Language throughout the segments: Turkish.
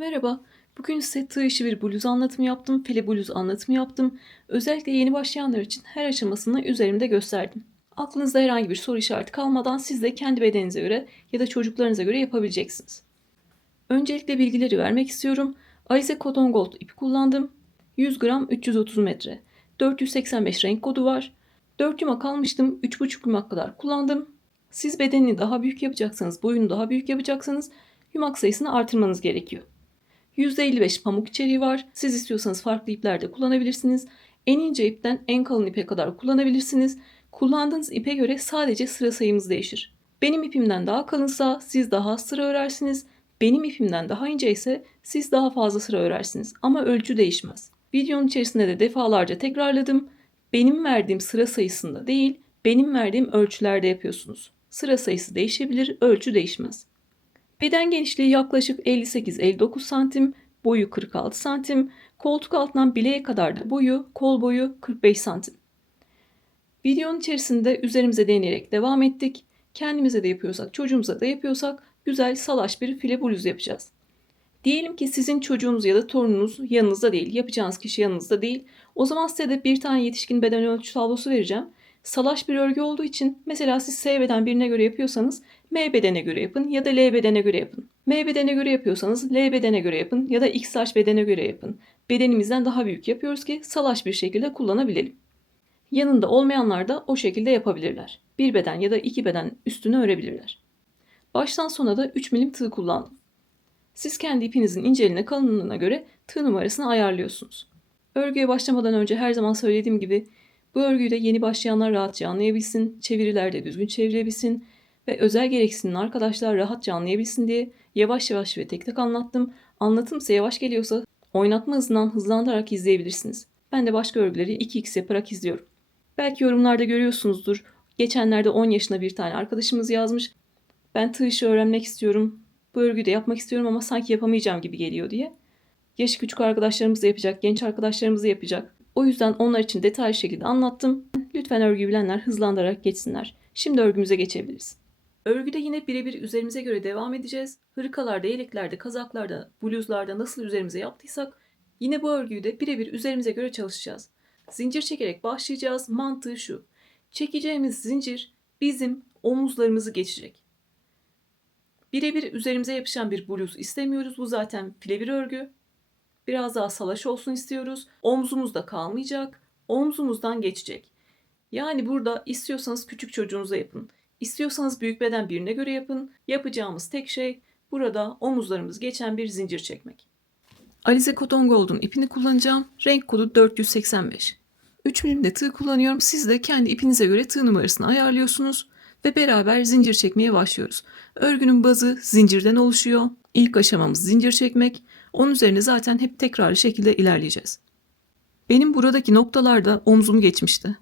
Merhaba, bugün size tığ işi bir bluz anlatımı yaptım, file bluz anlatımı yaptım. Özellikle yeni başlayanlar için her aşamasını üzerimde gösterdim. Aklınızda herhangi bir soru işareti kalmadan siz de kendi bedeninize göre ya da çocuklarınıza göre yapabileceksiniz. Öncelikle bilgileri vermek istiyorum. Alize Cotton Gold ipi kullandım. 100 gram 330 metre. 485 renk kodu var. 4 yumak almıştım. 3,5 yumak kadar kullandım. Siz bedenini daha büyük yapacaksanız, boyunu daha büyük yapacaksanız yumak sayısını artırmanız gerekiyor. %55 pamuk içeriği var. Siz istiyorsanız farklı ipler de kullanabilirsiniz. En ince ipten en kalın ipe kadar kullanabilirsiniz. Kullandığınız ipe göre sadece sıra sayımız değişir. Benim ipimden daha kalınsa siz daha az sıra örersiniz. Benim ipimden daha ince ise siz daha fazla sıra örersiniz. Ama ölçü değişmez. Videonun içerisinde de defalarca tekrarladım. Benim verdiğim sıra sayısında değil, benim verdiğim ölçülerde yapıyorsunuz. Sıra sayısı değişebilir, ölçü değişmez. Beden genişliği yaklaşık 58-59 santim, boyu 46 santim, koltuk altından bileğe kadar da boyu, kol boyu 45 santim. Videonun içerisinde üzerimize deneyerek devam ettik. Kendimize de yapıyorsak, çocuğumuza da yapıyorsak güzel salaş bir file bluz yapacağız. Diyelim ki sizin çocuğunuz ya da torununuz yanınızda değil, yapacağınız kişi yanınızda değil. O zaman size de bir tane yetişkin beden ölçü tablosu vereceğim. Salaş bir örgü olduğu için mesela siz S beden birine göre yapıyorsanız M bedene göre yapın ya da L bedene göre yapın. M bedene göre yapıyorsanız L bedene göre yapın ya da XH bedene göre yapın. Bedenimizden daha büyük yapıyoruz ki salaş bir şekilde kullanabilelim. Yanında olmayanlar da o şekilde yapabilirler. Bir beden ya da iki beden üstünü örebilirler. Baştan sona da 3 milim tığ kullandım. Siz kendi ipinizin inceliğine, kalınlığına göre tığ numarasını ayarlıyorsunuz. Örgüye başlamadan önce her zaman söylediğim gibi bu örgüyü de yeni başlayanlar rahatça anlayabilsin, çeviriler düzgün çevirebilsin ve özel gereksinimli arkadaşlar rahatça anlayabilsin diye yavaş yavaş ve tek tek anlattım. Anlatım ise yavaş geliyorsa oynatma hızından hızlandırarak izleyebilirsiniz. Ben de başka örgüleri 2x yaparak izliyorum. Belki yorumlarda görüyorsunuzdur. Geçenlerde 10 yaşında bir tane arkadaşımız yazmış. Ben tığ işi öğrenmek istiyorum. Bu örgüyü de yapmak istiyorum ama sanki yapamayacağım gibi geliyor diye. Yaşı küçük arkadaşlarımız da yapacak, genç arkadaşlarımız da yapacak. O yüzden onlar için detaylı şekilde anlattım. Lütfen örgüyü bilenler hızlandırarak geçsinler. Şimdi örgümüze geçebiliriz. Örgüde yine birebir üzerimize göre devam edeceğiz. Hırkalarda, yeleklerde, kazaklarda, bluzlarda nasıl üzerimize yaptıysak yine bu örgüyü de birebir üzerimize göre çalışacağız. Zincir çekerek başlayacağız. Mantığı şu. Çekeceğimiz zincir bizim omuzlarımızı geçecek. Birebir üzerimize yapışan bir bluz istemiyoruz. Bu zaten file bir örgü. Biraz daha salaş olsun istiyoruz. Omzumuzda kalmayacak. Omzumuzdan geçecek. Yani burada istiyorsanız küçük çocuğunuza yapın. İstiyorsanız büyük beden birine göre yapın. Yapacağımız tek şey burada omuzlarımız geçen bir zincir çekmek. Alize Cotton Gold'un ipini kullanacağım. Renk kodu 485. 3 milimde tığ kullanıyorum. Siz de kendi ipinize göre tığ numarasını ayarlıyorsunuz ve beraber zincir çekmeye başlıyoruz. Örgünün bazı zincirden oluşuyor. İlk aşamamız zincir çekmek. Onun üzerine zaten hep tekrarlı şekilde ilerleyeceğiz. Benim buradaki noktalarda omzum geçmişti.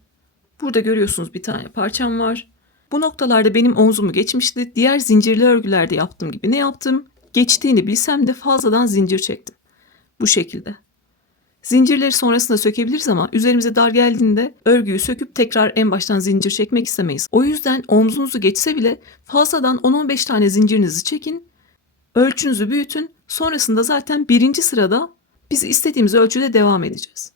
Burada görüyorsunuz bir tane parçam var. Bu noktalarda benim omzumu geçmişti. Diğer zincirli örgülerde yaptığım gibi ne yaptım? Geçtiğini bilsem de fazladan zincir çektim. Bu şekilde. Zincirleri sonrasında sökebiliriz ama üzerimize dar geldiğinde örgüyü söküp tekrar en baştan zincir çekmek istemeyiz. O yüzden omzunuzu geçse bile fazladan 10-15 tane zincirinizi çekin. Ölçünüzü büyütün. Sonrasında zaten birinci sırada biz istediğimiz ölçüde devam edeceğiz.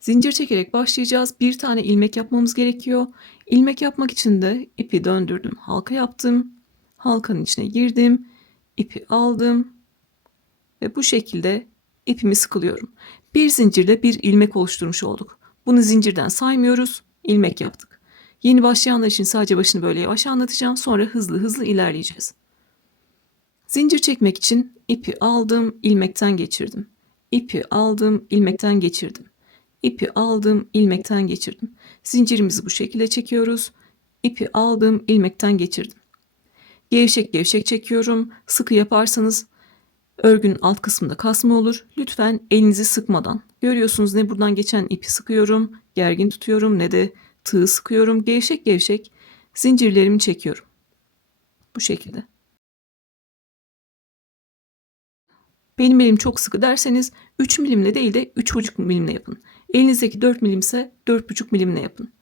Zincir çekerek başlayacağız. Bir tane ilmek yapmamız gerekiyor. İlmek yapmak için de ipi döndürdüm. Halka yaptım. Halkanın içine girdim. İpi aldım. Ve bu şekilde ipimi sıkılıyorum. Bir zincirle bir ilmek oluşturmuş olduk. Bunu zincirden saymıyoruz. İlmek yaptık. Yeni başlayanlar için sadece başını böyle yavaş anlatacağım. Sonra hızlı hızlı ilerleyeceğiz. Zincir çekmek için ipi aldım, ilmekten geçirdim. İpi aldım, ilmekten geçirdim. İpi aldım, ilmekten geçirdim. Zincirimizi bu şekilde çekiyoruz. İpi aldım, ilmekten geçirdim. Gevşek gevşek çekiyorum. Sıkı yaparsanız örgünün alt kısmında kasma olur. Lütfen elinizi sıkmadan. Görüyorsunuz ne buradan geçen ipi sıkıyorum, gergin tutuyorum ne de tığı sıkıyorum. Gevşek gevşek zincirlerimi çekiyorum. Bu şekilde. Benim elim çok sıkı derseniz 3 milimle değil de 3,5 milimle yapın. Elinizdeki 4 milim ise 4,5 milimle yapın.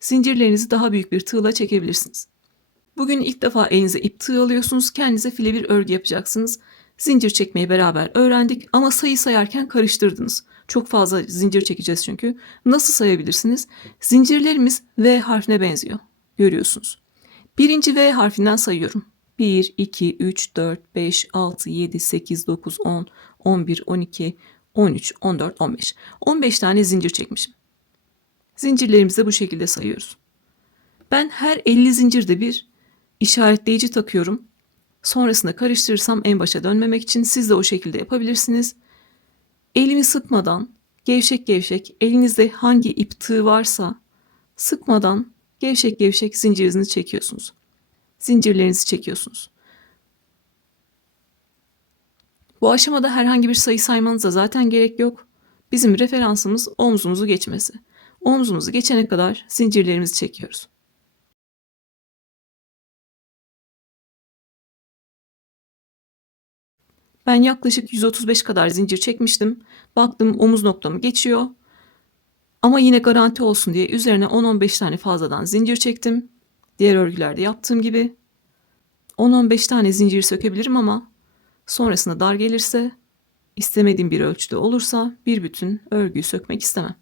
Zincirlerinizi daha büyük bir tığla çekebilirsiniz. Bugün ilk defa elinize ip tığ alıyorsunuz. Kendinize file bir örgü yapacaksınız. Zincir çekmeyi beraber öğrendik ama sayı sayarken karıştırdınız. Çok fazla zincir çekeceğiz çünkü. Nasıl sayabilirsiniz? Zincirlerimiz V harfine benziyor. Görüyorsunuz. Birinci V harfinden sayıyorum. 1, 2, 3, 4, 5, 6, 7, 8, 9, 10, 11, 12, 13, 14, 15. 15 tane zincir çekmişim. Zincirlerimizi de bu şekilde sayıyoruz. Ben her 50 zincirde bir işaretleyici takıyorum. Sonrasında karıştırırsam en başa dönmemek için siz de o şekilde yapabilirsiniz. Elimi sıkmadan gevşek gevşek elinizde hangi ip tığ varsa sıkmadan gevşek gevşek zincirinizi çekiyorsunuz. Zincirlerinizi çekiyorsunuz. Bu aşamada herhangi bir sayı saymanıza zaten gerek yok. Bizim referansımız omzumuzu geçmesi. Omzumuzu geçene kadar zincirlerimizi çekiyoruz. Ben yaklaşık 135 kadar zincir çekmiştim. Baktım omuz noktamı geçiyor. Ama yine garanti olsun diye üzerine 10-15 tane fazladan zincir çektim. Diğer örgülerde yaptığım gibi. 10-15 tane zincir sökebilirim ama sonrasında dar gelirse, istemediğim bir ölçüde olursa bir bütün örgüyü sökmek istemem.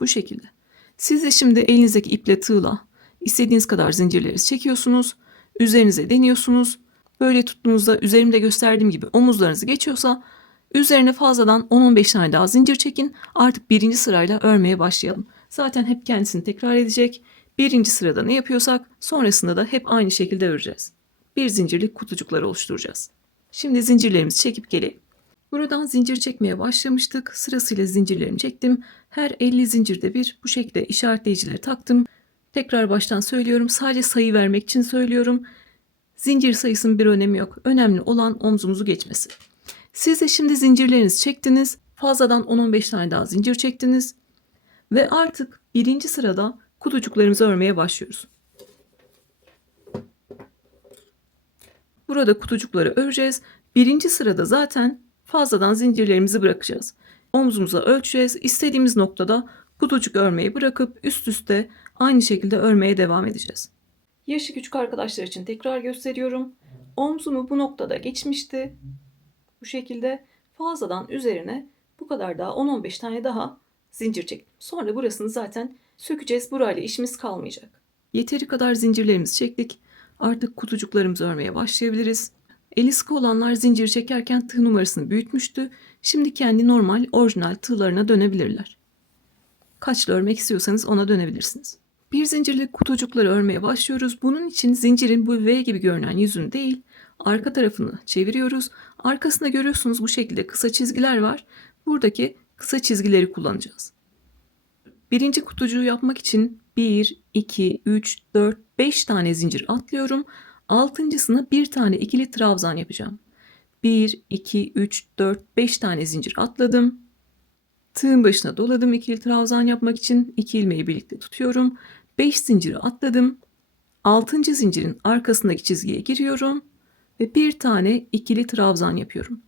Bu şekilde. Siz de şimdi elinizdeki iple tığla istediğiniz kadar zincirleri çekiyorsunuz. Üzerinize deniyorsunuz. Böyle tuttuğunuzda üzerimde gösterdiğim gibi omuzlarınızı geçiyorsa üzerine fazladan 10-15 tane daha zincir çekin. Artık birinci sırayla örmeye başlayalım. Zaten hep kendisini tekrar edecek. Birinci sırada ne yapıyorsak sonrasında da hep aynı şekilde öreceğiz. Bir zincirlik kutucuklar oluşturacağız. Şimdi zincirlerimizi çekip gelelim. Buradan zincir çekmeye başlamıştık. Sırasıyla zincirlerimi çektim. Her 50 zincirde bir bu şekilde işaretleyicileri taktım. Tekrar baştan söylüyorum. Sadece sayı vermek için söylüyorum. Zincir sayısının bir önemi yok. Önemli olan omzumuzu geçmesi. Siz de şimdi zincirlerinizi çektiniz. Fazladan 10-15 tane daha zincir çektiniz. Ve artık birinci sırada kutucuklarımızı örmeye başlıyoruz. Burada kutucukları öreceğiz. Birinci sırada zaten fazladan zincirlerimizi bırakacağız. Omzumuza ölçeceğiz. İstediğimiz noktada kutucuk örmeyi bırakıp üst üste aynı şekilde örmeye devam edeceğiz. Yaşı küçük arkadaşlar için tekrar gösteriyorum. Omzumu bu noktada geçmişti. Bu şekilde fazladan üzerine bu kadar daha 10-15 tane daha zincir çektim. Sonra burasını zaten sökeceğiz. Burayla işimiz kalmayacak. Yeteri kadar zincirlerimizi çektik. Artık kutucuklarımızı örmeye başlayabiliriz. Eli sıkı olanlar zincir çekerken tığ numarasını büyütmüştü. Şimdi kendi normal orijinal tığlarına dönebilirler. Kaçla örmek istiyorsanız ona dönebilirsiniz. Bir zincirlik kutucukları örmeye başlıyoruz. Bunun için zincirin bu V gibi görünen yüzünü değil, arka tarafını çeviriyoruz. Arkasında görüyorsunuz bu şekilde kısa çizgiler var. Buradaki kısa çizgileri kullanacağız. Birinci kutucuğu yapmak için 1, 2, 3, 4, 5 tane zincir atlıyorum. Altıncısını bir tane ikili trabzan yapacağım. 1, 2, 3, 4, 5 tane zincir atladım. Tığın başına doladım ikili trabzan yapmak için. 2 ilmeği birlikte tutuyorum. 5 zinciri atladım. 6. zincirin arkasındaki çizgiye giriyorum. Ve bir tane ikili trabzan yapıyorum.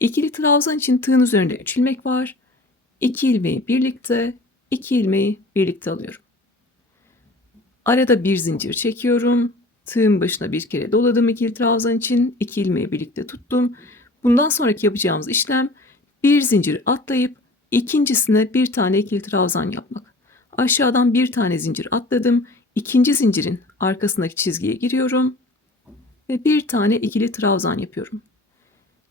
İkili trabzan için tığın üzerinde 3 ilmek var. 2 ilmeği birlikte, 2 ilmeği birlikte alıyorum. Arada bir zincir çekiyorum. Tığın başına bir kere doladım ikili trabzan için. 2 ilmeği birlikte tuttum. Bundan sonraki yapacağımız işlem bir zincir atlayıp ikincisine bir tane ikili trabzan yapmak. Aşağıdan bir tane zincir atladım. İkinci zincirin arkasındaki çizgiye giriyorum. Ve bir tane ikili trabzan yapıyorum.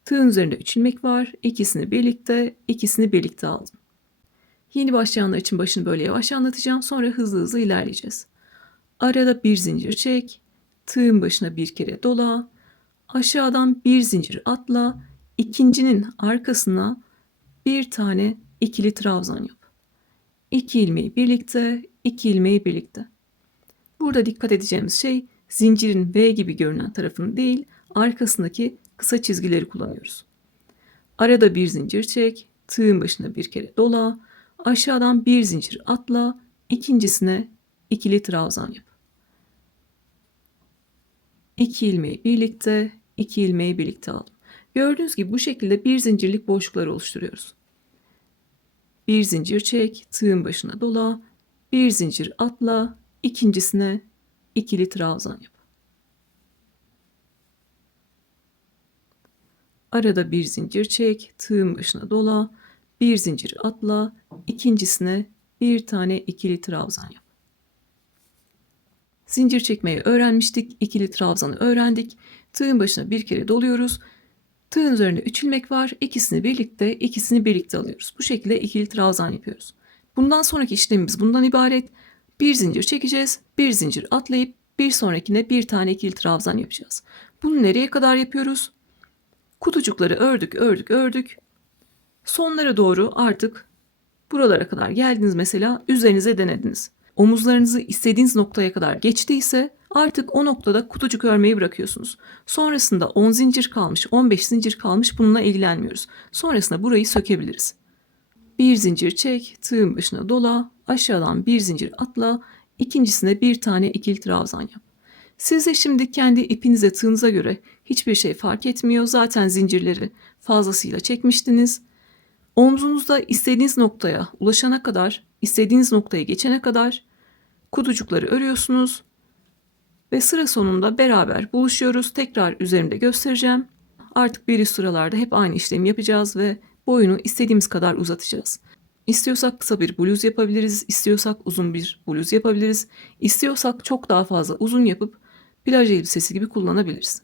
Tığın üzerinde 3 ilmek var. İkisini birlikte aldım. Yeni başlayanlar için başını böyle yavaş anlatacağım. Sonra hızlı hızlı ilerleyeceğiz. Arada bir zincir çek. Tığın başına bir kere dola. Aşağıdan bir zincir atla. İkincinin arkasına bir tane ikili trabzan yap. 2 ilmeği birlikte, 2 ilmeği birlikte. Burada dikkat edeceğimiz şey zincirin V gibi görünen tarafını değil, arkasındaki kısa çizgileri kullanıyoruz. Arada bir zincir çek, tığın başına bir kere dola, aşağıdan bir zincir atla, ikincisine ikili trabzan yap. 2 ilmeği birlikte, 2 ilmeği birlikte aldım. Gördüğünüz gibi bu şekilde bir zincirlik boşluklar oluşturuyoruz. Bir zincir çek, tığın başına dola, bir zincir atla, ikincisine ikili trabzan yap. Arada bir zincir çek, tığın başına dola, bir zincir atla, ikincisine bir tane ikili trabzan yap. Zincir çekmeyi öğrenmiştik, ikili trabzanı öğrendik. Tığın başına bir kere doluyoruz. Tığın üzerinde 3 ilmek var. İkisini birlikte alıyoruz. Bu şekilde ikili trabzan yapıyoruz. Bundan sonraki işlemimiz bundan ibaret. Bir zincir çekeceğiz, bir zincir atlayıp bir sonrakine bir tane ikili trabzan yapacağız. Bunu nereye kadar yapıyoruz? Kutucukları ördük, ördük, ördük. Sonlara doğru artık buralara kadar geldiniz mesela, üzerinize denediniz. Omuzlarınızı istediğiniz noktaya kadar geçtiyse artık o noktada kutucuk örmeyi bırakıyorsunuz. Sonrasında 10 zincir kalmış, 15 zincir kalmış, bununla ilgilenmiyoruz. Sonrasında burayı sökebiliriz. Bir zincir çek, tığın başına dola, aşağıdan bir zincir atla, ikincisine bir tane ikili trabzan yap. Siz de şimdi kendi ipinize, tığınıza göre hiçbir şey fark etmiyor. Zaten zincirleri fazlasıyla çekmiştiniz. Omzunuzda istediğiniz noktaya ulaşana kadar, istediğiniz noktaya geçene kadar kutucukları örüyorsunuz. Ve sıra sonunda beraber buluşuyoruz. Tekrar üzerimde göstereceğim. Artık bir üst sıralarda hep aynı işlemi yapacağız ve boyunu istediğimiz kadar uzatacağız. İstiyorsak kısa bir bluz yapabiliriz, istiyorsak uzun bir bluz yapabiliriz, istiyorsak çok daha fazla uzun yapıp plaj elbisesi gibi kullanabiliriz.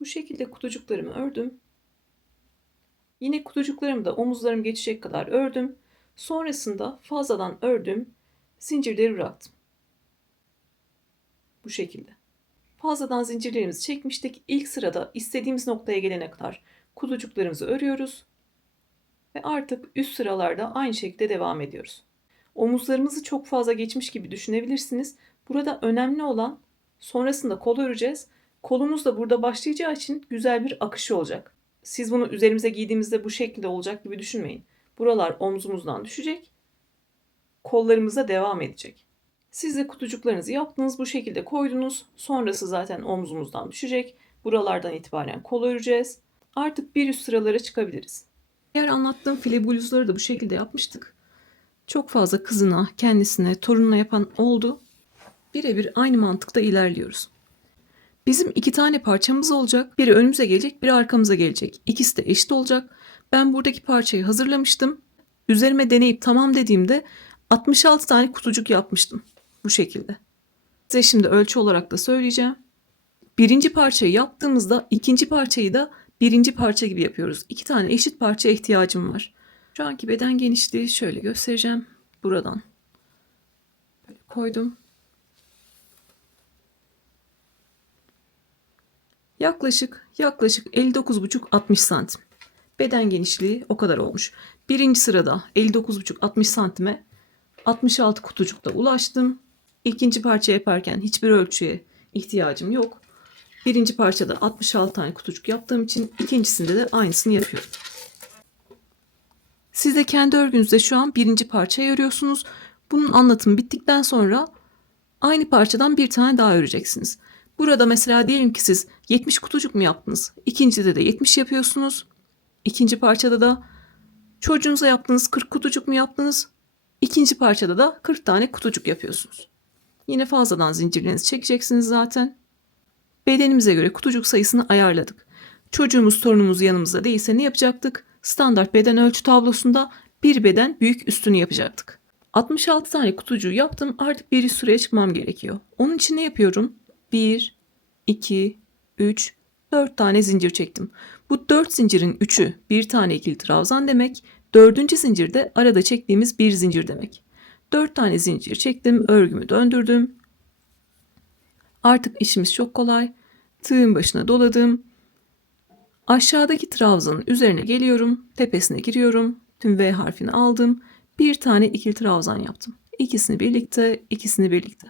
Bu şekilde kutucuklarımı ördüm. Yine kutucuklarımı da omuzlarım geçecek kadar ördüm. Sonrasında fazladan ördüm, zincirleri bıraktım. Bu şekilde. Fazladan zincirlerimizi çekmiştik. İlk sırada istediğimiz noktaya gelene kadar kutucuklarımızı örüyoruz. Ve artık üst sıralarda aynı şekilde devam ediyoruz. Omuzlarımızı çok fazla geçmiş gibi düşünebilirsiniz. Burada önemli olan, sonrasında kol öreceğiz. Kolumuz da burada başlayacağı için güzel bir akışı olacak. Siz bunu üzerimize giydiğimizde bu şekilde olacak gibi düşünmeyin. Buralar omzumuzdan düşecek. Kollarımıza devam edecek. Siz de kutucuklarınızı yaptınız, bu şekilde koydunuz. Sonrası zaten omzumuzdan düşecek. Buralardan itibaren kol öreceğiz. Artık bir üst sıralara çıkabiliriz. Diğer anlattığım file bluzları da bu şekilde yapmıştık. Çok fazla kızına, kendisine, torununa yapan oldu. Birebir aynı mantıkta ilerliyoruz. Bizim 2 tane parçamız olacak. Biri önümüze gelecek, biri arkamıza gelecek. İkisi de eşit olacak. Ben buradaki parçayı hazırlamıştım. Üzerime deneyip tamam dediğimde 66 tane kutucuk yapmıştım. Bu şekilde. Size şimdi ölçü olarak da söyleyeceğim. Birinci parçayı yaptığımızda ikinci parçayı da birinci parça gibi yapıyoruz. 2 tane eşit parçaya ihtiyacım var. Şu anki beden genişliği şöyle göstereceğim. Buradan böyle koydum. Yaklaşık 59,5-60 santim. Beden genişliği o kadar olmuş. Birinci sırada 59,5-60 santime 66 kutucukta ulaştım. İkinci parça yaparken hiçbir ölçüye ihtiyacım yok. Birinci parçada 66 tane kutucuk yaptığım için ikincisinde de aynısını yapıyorum. Siz de kendi örgünüzde şu an birinci parçayı örüyorsunuz. Bunun anlatımı bittikten sonra aynı parçadan bir tane daha öreceksiniz. Burada mesela diyelim ki siz 70 kutucuk mu yaptınız? İkincide de 70 yapıyorsunuz. İkinci parçada da çocuğunuza yaptığınız 40 kutucuk mu yaptınız? İkinci parçada da 40 tane kutucuk yapıyorsunuz. Yine fazladan zincirlerinizi çekeceksiniz zaten. Bedenimize göre kutucuk sayısını ayarladık. Çocuğumuz, torunumuz yanımızda değilse ne yapacaktık? Standart beden ölçü tablosunda bir beden büyük üstünü yapacaktık. 66 tane kutucuğu yaptım. Artık bir üst sıraya çıkmam gerekiyor. Onun için ne yapıyorum? 1, 2, 3, 4 tane zincir çektim. Bu 4 zincirin 3'ü bir tane ikili trabzan demek. 4. zincirde arada çektiğimiz bir zincir demek. 4 tane zincir çektim. Örgümü döndürdüm. Artık işimiz çok kolay. Tığın başına doladım. Aşağıdaki trabzanın üzerine geliyorum. Tepesine giriyorum. Tüm V harfini aldım. Bir tane ikili trabzan yaptım. İkisini birlikte, ikisini birlikte.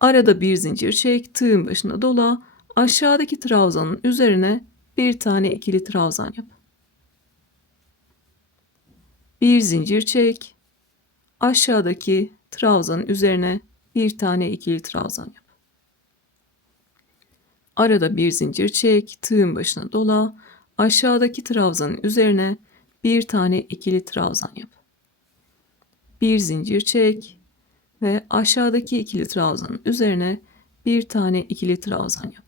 Arada bir zincir çek. Tığın başına dola. Aşağıdaki trabzanın üzerine bir tane ikili trabzan yap. Bir zincir çek. Aşağıdaki trabzanın üzerine bir tane ikili trabzan yap. Arada bir zincir çek, tığın başına dola, aşağıdaki trabzanın üzerine bir tane ikili trabzan yap. bir zincir çek ve aşağıdaki ikili trabzanın üzerine bir tane ikili trabzan yap.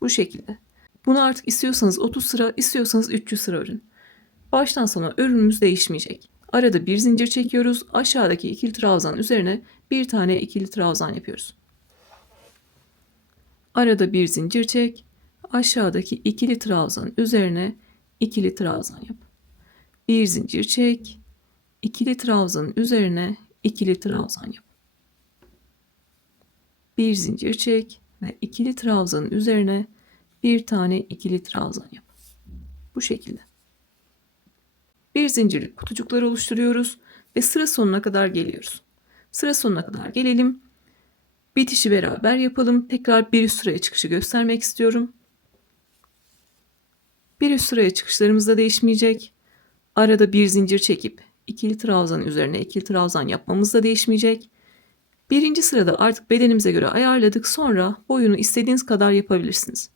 Bu şekilde. Bunu artık istiyorsanız 30 sıra, istiyorsanız 300 sıra örün. Baştan sona örümümüz değişmeyecek. Arada bir zincir çekiyoruz. Aşağıdaki ikili trabzanın üzerine bir tane ikili trabzan yapıyoruz. Arada bir zincir çek. Aşağıdaki ikili trabzanın üzerine ikili trabzan yap. Bir zincir çek. İkili trabzanın üzerine ikili trabzan yap. Bir zincir çek ve ikili trabzanın üzerine bir tane ikili trabzan yap. Bu şekilde. Bir zincirlik kutucuklar oluşturuyoruz ve sıra sonuna kadar geliyoruz. Sıra sonuna kadar gelelim. Bitişi beraber yapalım. Tekrar bir üst sıraya çıkışı göstermek istiyorum. Bir üst sıraya çıkışlarımız da değişmeyecek. Arada bir zincir çekip ikili trabzanın üzerine ikili trabzan yapmamız da değişmeyecek. Birinci sırada artık bedenimize göre ayarladık. Sonra boyunu istediğiniz kadar yapabilirsiniz.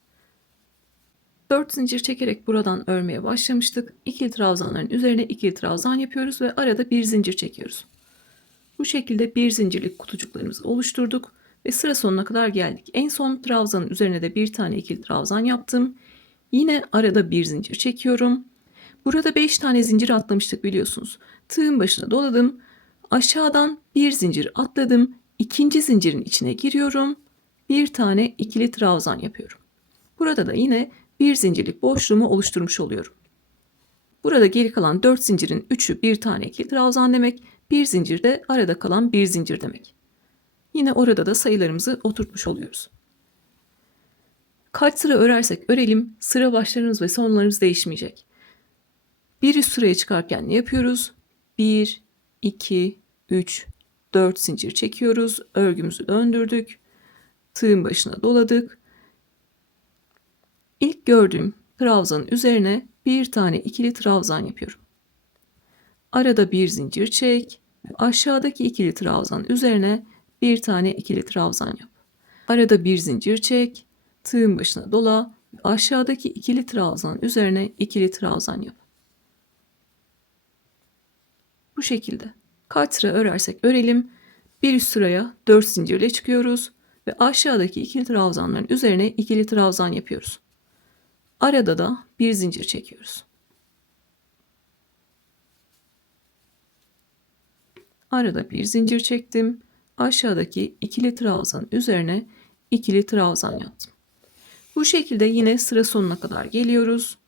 4 zincir çekerek buradan örmeye başlamıştık. İkili trabzanların üzerine ikili trabzan yapıyoruz ve arada bir zincir çekiyoruz. Bu şekilde bir zincirlik kutucuklarımızı oluşturduk ve sıra sonuna kadar geldik. En son trabzanın üzerine de bir tane ikili trabzan yaptım. Yine arada bir zincir çekiyorum. Burada 5 tane zincir atlamıştık biliyorsunuz. Tığın başına doladım. Aşağıdan bir zincir atladım. İkinci zincirin içine giriyorum. Bir tane ikili trabzan yapıyorum. Burada da yine bir zincirlik boşluğumu oluşturmuş oluyorum. Burada geri kalan 4 zincirin 3'ü bir tane ikili trabzan demek. Bir zincir de arada kalan bir zincir demek. Yine orada da sayılarımızı oturtmuş oluyoruz. Kaç sıra örersek örelim sıra başlarımız ve sonlarımız değişmeyecek. Bir üst sıraya çıkarken ne yapıyoruz? 1, 2, 3, 4 zincir çekiyoruz. Örgümüzü döndürdük. Tığın başına doladık. İlk gördüğüm trabzanın üzerine bir tane ikili trabzan yapıyorum. Arada bir zincir çek. Aşağıdaki ikili trabzanın üzerine bir tane ikili trabzan yap. Arada bir zincir çek. Tığın başına dola. Aşağıdaki ikili trabzanın üzerine ikili trabzan yap. Bu şekilde. Kaç sıra örersek örelim. Bir üst sıraya 4 zincirle çıkıyoruz ve aşağıdaki ikili trabzanların üzerine ikili trabzan yapıyoruz. Arada da bir zincir çekiyoruz. Arada bir zincir çektim. Aşağıdaki ikili trabzanın üzerine ikili trabzan yaptım. Bu şekilde yine sıra sonuna kadar geliyoruz.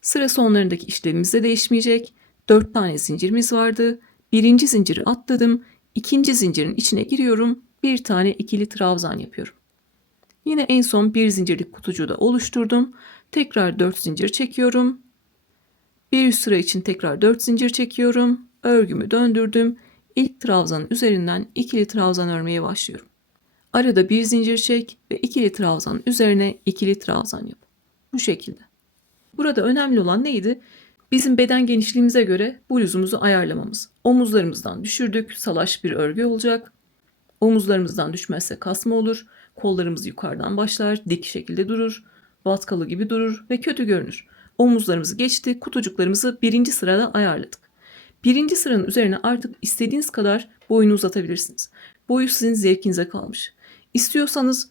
Sıra sonlarındaki işlemimiz de değişmeyecek. 4 tane zincirimiz vardı. Birinci zinciri atladım. İkinci zincirin içine giriyorum. Bir tane ikili trabzan yapıyorum. Yine en son bir zincirlik kutucuğu da oluşturdum. Tekrar 4 zincir çekiyorum. Bir üst sıra için tekrar 4 zincir çekiyorum. Örgümü döndürdüm. İlk trabzanın üzerinden ikili trabzan örmeye başlıyorum. Arada bir zincir çek ve ikili trabzanın üzerine ikili trabzan yap. Bu şekilde. Burada önemli olan neydi? Bizim beden genişliğimize göre bluzumuzu ayarlamamız. Omuzlarımızdan düşürdük, salaş bir örgü olacak. Omuzlarımızdan düşmezse kasma olur. Kollarımız yukarıdan başlar, dik şekilde durur. Vatkalı gibi durur ve kötü görünür. Omuzlarımızı geçti, kutucuklarımızı birinci sırada ayarladık. Birinci sıranın üzerine artık istediğiniz kadar boyunu uzatabilirsiniz. Boyu sizin zevkinize kalmış. İstiyorsanız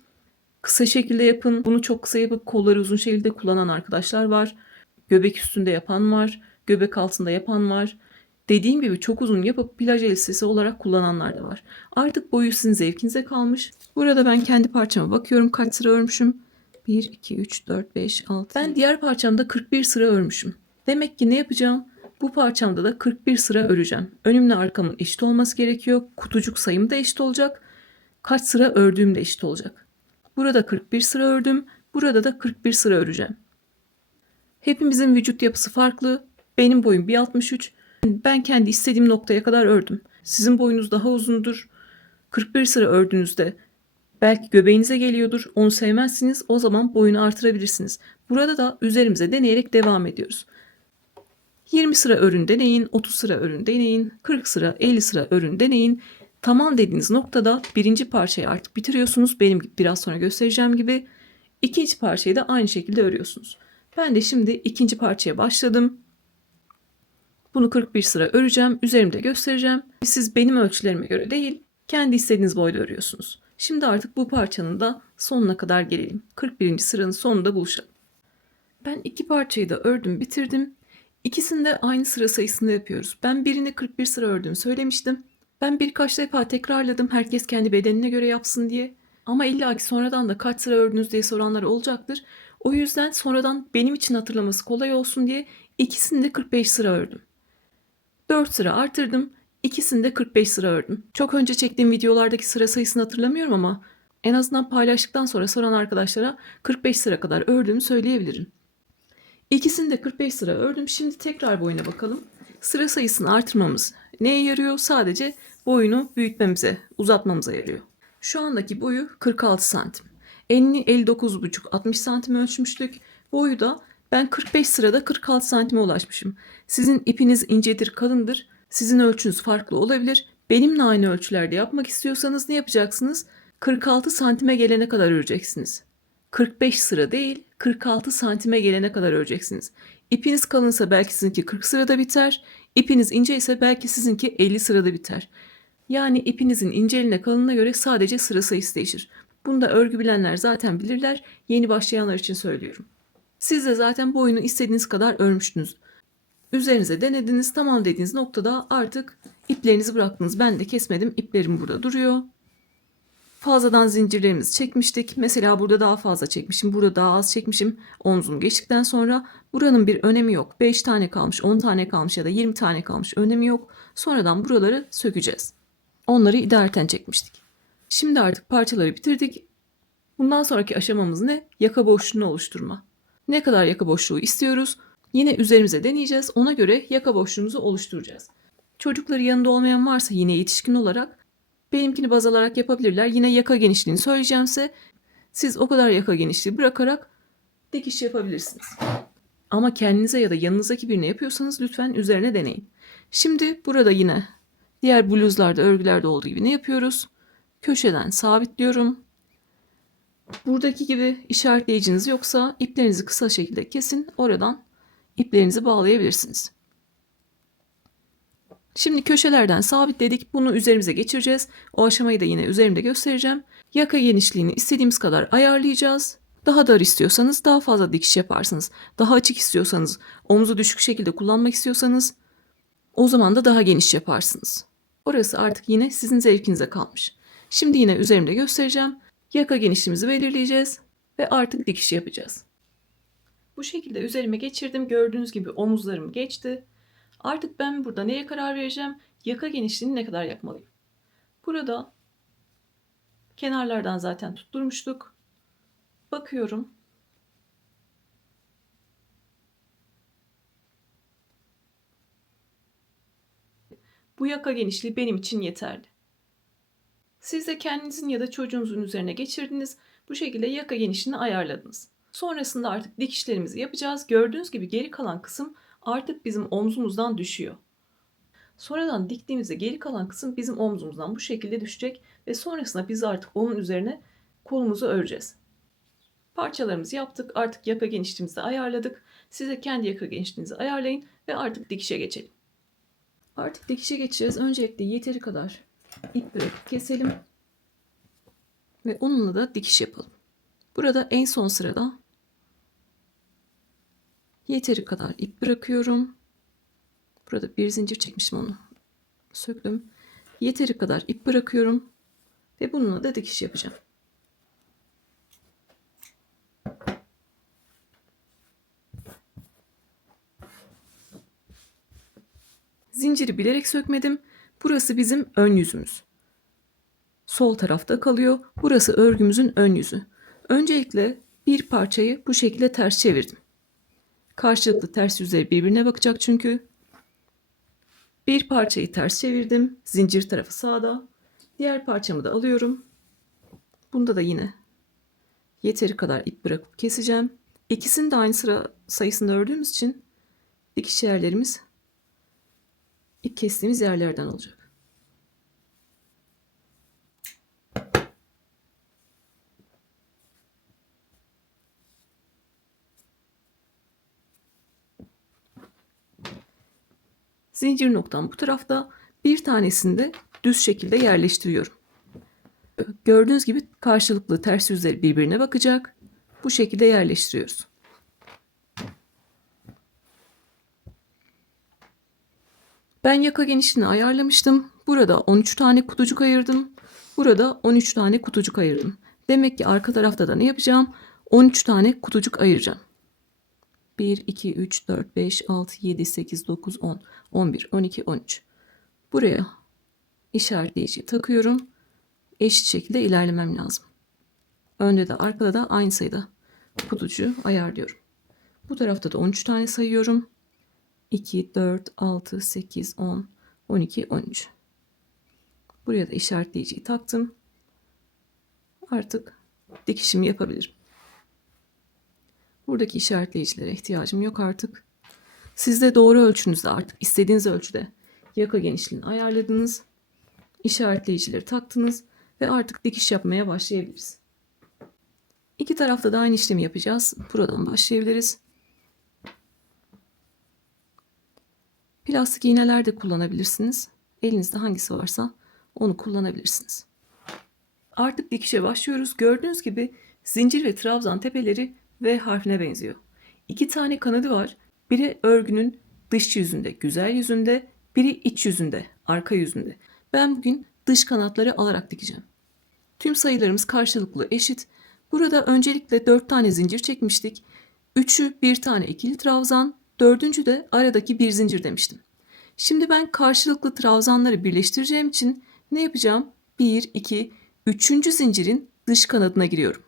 kısa şekilde yapın. Bunu çok kısa yapıp kolları uzun şekilde kullanan arkadaşlar var. Göbek üstünde yapan var. Göbek altında yapan var. Dediğim gibi çok uzun yapıp plaj elbisesi olarak kullananlar da var. Artık boyu sizin zevkinize kalmış. Burada ben kendi parçama bakıyorum kaç sıra örmüşüm. 1, 2, 3, 4, 5, 6. Ben diğer parçamda 41 sıra örmüşüm. Demek ki ne yapacağım? Bu parçamda da 41 sıra öreceğim. Önümle arkamın eşit olması gerekiyor. Kutucuk sayım da eşit olacak. Kaç sıra ördüğüm de eşit olacak. Burada 41 sıra ördüm. Burada da 41 sıra öreceğim. Hepimizin vücut yapısı farklı. Benim boyum 1.63. Ben kendi istediğim noktaya kadar ördüm. Sizin boyunuz daha uzundur. 41 sıra ördüğünüzde belki göbeğinize geliyordur. Onu sevmezsiniz. O zaman boyunu artırabilirsiniz. Burada da üzerimize deneyerek devam ediyoruz. 20 sıra örün deneyin, 30 sıra örün deneyin, 40 sıra, 50 sıra örün deneyin. Tamam dediğiniz noktada birinci parçayı artık bitiriyorsunuz. Benim biraz sonra göstereceğim gibi. İkinci parçayı da aynı şekilde örüyorsunuz. Ben de şimdi ikinci parçaya başladım. Bunu 41 sıra öreceğim. Üzerimde göstereceğim. Siz benim ölçülerime göre değil, kendi istediğiniz boyda örüyorsunuz. Şimdi artık bu parçanın da sonuna kadar gelelim. 41. sıranın sonunda buluşalım. Ben iki parçayı da ördüm, bitirdim. İkisini de aynı sıra sayısında yapıyoruz. Ben birini 41 sıra ördüğümü söylemiştim. Ben birkaç defa tekrarladım herkes kendi bedenine göre yapsın diye. Ama illa ki sonradan da kaç sıra ördünüz diye soranlar olacaktır. O yüzden sonradan benim için hatırlaması kolay olsun diye ikisini de 45 sıra ördüm. 4 sıra artırdım. İkisini de 45 sıra ördüm. Çok önce çektiğim videolardaki sıra sayısını hatırlamıyorum ama en azından paylaştıktan sonra soran arkadaşlara 45 sıra kadar ördüğümü söyleyebilirim. İkisini de 45 sıra ördüm. Şimdi tekrar boyuna bakalım. Sıra sayısını artırmamız neye yarıyor? Sadece boyunu büyütmemize, uzatmamıza yarıyor. Şu andaki boyu 46 santim. Enini 59,5 60 santim ölçmüştük. Boyu da ben 45 sırada 46 santime ulaşmışım. Sizin ipiniz incedir, kalındır. Sizin ölçünüz farklı olabilir. Benimle aynı ölçülerde yapmak istiyorsanız ne yapacaksınız? 46 santime gelene kadar öreceksiniz. 45 sıra değil, 46 santime gelene kadar öreceksiniz. İpiniz kalınsa belki sizinki 40 sırada biter. İpiniz ince ise belki sizinki 50 sırada biter. Yani ipinizin inceliğine kalınlığına göre sadece sıra sayısı değişir. Bunu da örgü bilenler zaten bilirler. Yeni başlayanlar için söylüyorum. Siz de zaten boyunu istediğiniz kadar örmüştünüz. Üzerinize denediniz, tamam dediğiniz noktada artık iplerinizi bıraktınız. Ben de kesmedim, iplerim burada duruyor. Fazladan zincirlerimizi çekmiştik. Mesela burada daha fazla çekmişim, burada daha az çekmişim. Omzum geçtikten sonra buranın bir önemi yok. 5 tane kalmış, 10 tane kalmış ya da 20 tane kalmış, önemi yok. Sonradan buraları sökeceğiz. Onları idareten çekmiştik. Şimdi artık parçaları bitirdik. Bundan sonraki aşamamız ne? Yaka boşluğunu oluşturma. Ne kadar yaka boşluğu istiyoruz? Yine üzerimize deneyeceğiz. Ona göre yaka boşluğumuzu oluşturacağız. Çocukları yanında olmayan varsa yine yetişkin olarak benimkini baz alarak yapabilirler. Yine yaka genişliğini söyleyeceğimse siz o kadar yaka genişliği bırakarak dikiş yapabilirsiniz. Ama kendinize ya da yanınızdaki birine yapıyorsanız lütfen üzerine deneyin. Şimdi burada yine diğer bluzlarda, örgülerde olduğu gibi ne yapıyoruz? Köşeden sabitliyorum. Buradaki gibi işaretleyiciniz yoksa iplerinizi kısa şekilde kesin. Oradan iplerinizi bağlayabilirsiniz. Şimdi köşelerden sabitledik. Bunu üzerimize geçireceğiz. O aşamayı da yine üzerimde göstereceğim. Yaka genişliğini istediğimiz kadar ayarlayacağız. Daha dar istiyorsanız daha fazla dikiş yaparsınız. Daha açık istiyorsanız, omuzu düşük şekilde kullanmak istiyorsanız o zaman da daha geniş yaparsınız. Orası artık yine sizin zevkinize kalmış. Şimdi yine üzerimde göstereceğim. Yaka genişliğimizi belirleyeceğiz ve artık dikiş yapacağız. Bu şekilde üzerime geçirdim. Gördüğünüz gibi omuzlarım geçti. Artık ben burada neye karar vereceğim? Yaka genişliğini ne kadar yapmalıyım? Burada kenarlardan zaten tutturmuştuk. Bakıyorum. Bu yaka genişliği benim için yeterli. Siz de kendinizin ya da çocuğunuzun üzerine geçirdiniz. Bu şekilde yaka genişliğini ayarladınız. Sonrasında artık dikişlerimizi yapacağız. Gördüğünüz gibi geri kalan kısım artık bizim omzumuzdan düşüyor. Sonradan diktiğimizde geri kalan kısım bizim omzumuzdan bu şekilde düşecek ve sonrasında biz artık onun üzerine kolumuzu öreceğiz. Parçalarımızı yaptık. Artık yaka genişliğimizi ayarladık. Siz de kendi yaka genişliğinizi ayarlayın ve artık dikişe geçelim. Artık dikişe geçeceğiz. Öncelikle yeteri kadar ip bırakıp keselim ve onunla da dikiş yapalım. Burada en son sırada yeteri kadar ip bırakıyorum. Burada bir zincir çekmişim, onu söktüm. Yeteri kadar ip bırakıyorum ve bununla da dikiş yapacağım. Zinciri bilerek sökmedim. Burası bizim ön yüzümüz. Sol tarafta kalıyor. Burası örgümüzün ön yüzü. Öncelikle bir parçayı bu şekilde ters çevirdim. Karşılıklı ters yüzleri birbirine bakacak çünkü. Bir parçayı ters çevirdim. Zincir tarafı sağda. Diğer parçamı da alıyorum. Bunda da yine yeteri kadar ip bırakıp keseceğim. İkisini de aynı sıra sayısında ördüğümüz için dikiş yerlerimiz ip kestiğimiz yerlerden olacak. Zincir noktam bu tarafta. Bir tanesini de düz şekilde yerleştiriyorum. Gördüğünüz gibi karşılıklı ters yüzleri birbirine bakacak. Bu şekilde yerleştiriyoruz. Ben yaka genişliğini ayarlamıştım. Burada 13 tane kutucuk ayırdım. Burada 13 tane kutucuk ayırdım. Demek ki arka tarafta da ne yapacağım? 13 tane kutucuk ayıracağım. 1, 2, 3, 4, 5, 6, 7, 8, 9, 10, 11, 12, 13. Buraya işaretleyiciyi takıyorum. Eşit şekilde ilerlemem lazım. Önde de arkada da aynı sayıda kutucuğu ayarlıyorum. Bu tarafta da 13 tane sayıyorum. 2, 4, 6, 8, 10, 12, 13. Buraya da işaretleyiciyi taktım. Artık dikişimi yapabilirim. Buradaki işaretleyicilere ihtiyacım yok artık. Siz de doğru ölçünüzde artık istediğiniz ölçüde yaka genişliğini ayarladınız. İşaretleyicileri taktınız ve artık dikiş yapmaya başlayabiliriz. İki tarafta da aynı işlemi yapacağız. Buradan başlayabiliriz. Plastik iğneler de kullanabilirsiniz. Elinizde hangisi varsa onu kullanabilirsiniz. Artık dikişe başlıyoruz. Gördüğünüz gibi zincir ve trabzan tepeleri V harfine benziyor. İki tane kanadı var. Biri örgünün dış yüzünde, güzel yüzünde, biri iç yüzünde, arka yüzünde. Ben bugün dış kanatları alarak dikeceğim. Tüm sayılarımız karşılıklı eşit. Burada öncelikle 4 tane zincir çekmiştik. 3'ü bir tane ikili trabzan, 4'üncü de aradaki bir zincir demiştim. Şimdi ben karşılıklı trabzanları birleştireceğim için ne yapacağım? 1, 2, 3. zincirin dış kanadına giriyorum.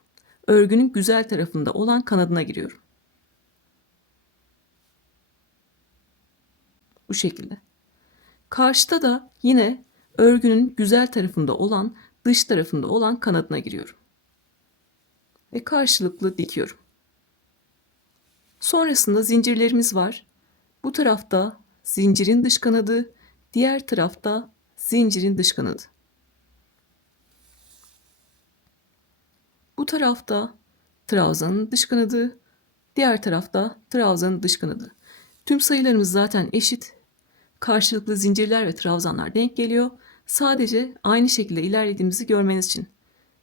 Örgünün güzel tarafında olan kanadına giriyorum. Bu şekilde. Karşıda da yine örgünün güzel tarafında olan, dış tarafında olan kanadına giriyorum. Ve karşılıklı dikiyorum. Sonrasında zincirlerimiz var. Bu tarafta zincirin dış kanadı, diğer tarafta zincirin dış kanadı. Bu tarafta trabzanın dış kanadı, diğer tarafta trabzanın dış kanadı. Tüm sayılarımız zaten eşit. Karşılıklı zincirler ve trabzanlar denk geliyor. Sadece aynı şekilde ilerlediğimizi görmeniz için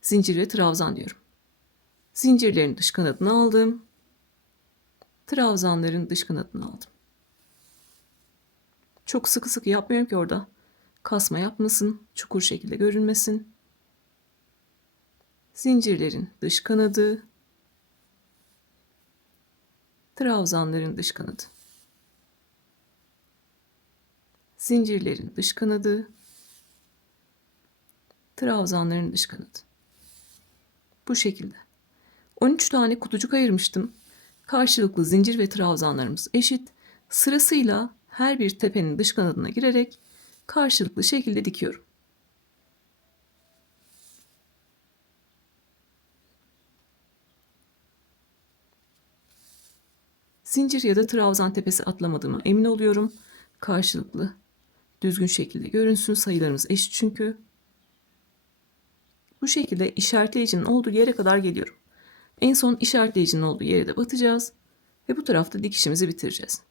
zincir ve trabzan diyorum. Zincirlerin dış kanadını aldım. Trabzanların dış kanadını aldım. Çok sıkı sıkı yapmıyorum ki orada kasma yapmasın, çukur şekilde görünmesin. Zincirlerin dış kanadı, trabzanların dış kanadı. Zincirlerin dış kanadı, trabzanların dış kanadı. Bu şekilde. 13 tane kutucuk ayırmıştım. Karşılıklı zincir ve trabzanlarımız eşit. Sırasıyla her bir tepenin dış kanadına girerek karşılıklı şekilde dikiyorum. Zincir ya da trabzan tepesi atlamadığıma emin oluyorum. Karşılıklı düzgün şekilde görünsün. Sayılarımız eşit çünkü. Bu şekilde işaretleyicinin olduğu yere kadar geliyorum. En son işaretleyicinin olduğu yere de batacağız. Ve bu tarafta dikişimizi bitireceğiz.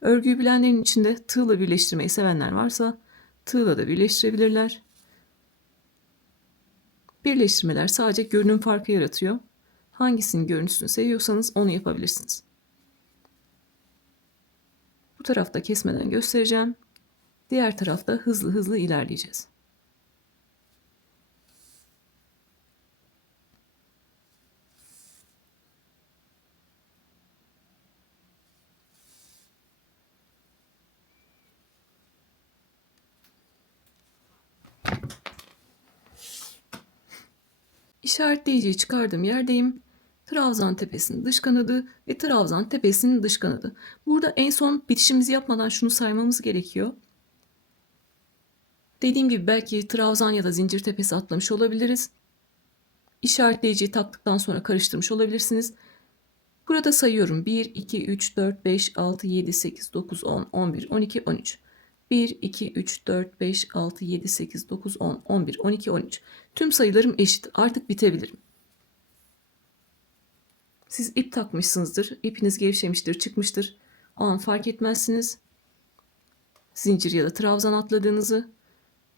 Örgüyü bilenlerin içinde tığla birleştirmeyi sevenler varsa tığla da birleştirebilirler. Birleştirmeler sadece görünüm farkı yaratıyor. Hangisinin görüntüsünü seviyorsanız onu yapabilirsiniz. Bu tarafta kesmeden göstereceğim. Diğer tarafta hızlı hızlı ilerleyeceğiz. İşaretleyiciyi çıkardığım yerdeyim. Trabzan tepesinin dış kanadı ve trabzan tepesinin dış kanadı. Burada en son bitişimizi yapmadan şunu saymamız gerekiyor. Dediğim gibi belki trabzan ya da zincir tepesi atlamış olabiliriz. İşaretleyiciyi taktıktan sonra karıştırmış olabilirsiniz. Burada sayıyorum. 1, 2, 3, 4, 5, 6, 7, 8, 9, 10, 11, 12, 13. 1, 2, 3, 4, 5, 6, 7, 8, 9, 10, 11, 12, 13. Tüm sayılarım eşit. Artık bitebilirim. Siz ip takmışsınızdır, ipiniz gevşemiştir, çıkmıştır. O an fark etmezsiniz. Zincir ya da trabzan atladığınızı.